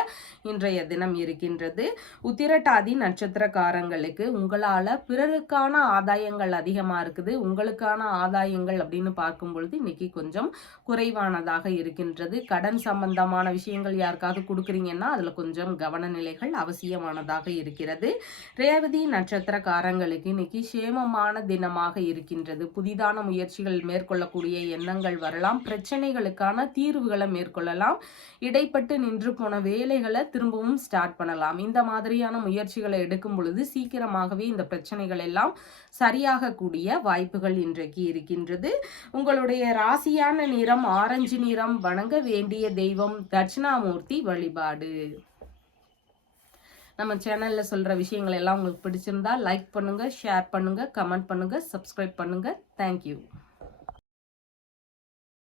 இன்றைய தினம் இருக்கின்றது. உத்திரட்டாதி நட்சத்திரக்காரங்களுக்கு உங்களால பிறருக்கான ஆதாயங்கள் அதிகமா இருக்குது. உங்களுக்கான ஆதாயங்கள் அப்படின்னு பார்க்கும் பொழுது இன்னைக்கு கொஞ்சம் குறைவானதாக இருக்கின்றது. கடன் சம்பந்தமான விஷயங்கள் யாருக்காவது கொடுக்குறீங்கன்னா அதுல கொஞ்சம் கவனநிலைகள் அவசியமானதாக இருக்கிறது. ரேவதி நட்சத்திரக்காரங்களுக்கு இன்னைக்கு சேமமான தினமாக இருக்கின்றது. புதிதான முயற்சிகள் மேற்கொள்ளக்கூடிய எண்ணங்கள் வரலாம். பிரச்சனைகளுக்கான தீர்வுகளை மேற்கொள்ளலாம். இடைப்பட்டு நின்று போன வேலைகளை திரும்பவும் ஸ்டார்ட் பண்ணலாம். இந்த மாதிரியான முயற்சிகளை எடுக்கும் பொழுது சீக்கிரமாகவே இந்த பிரச்சனைகள் எல்லாம் சரியாக கூடிய வாய்ப்புகள் இன்றைக்கு இருக்கின்றது. உங்களுடைய ராசியான நிறம் ஆரஞ்சு நிறம். வணங்க வேண்டிய தெய்வம் தட்சிணாமூர்த்தி வழிபாடு. நம்ம சேனல்ல சொல்ற விஷயங்கள் எல்லாம் உங்களுக்கு பிடிச்சிருந்தா லைக் பண்ணுங்க, ஷேர் பண்ணுங்க, கமெண்ட் பண்ணுங்க, சப்ஸ்கிரைப் பண்ணுங்க. தேங்க்யூ.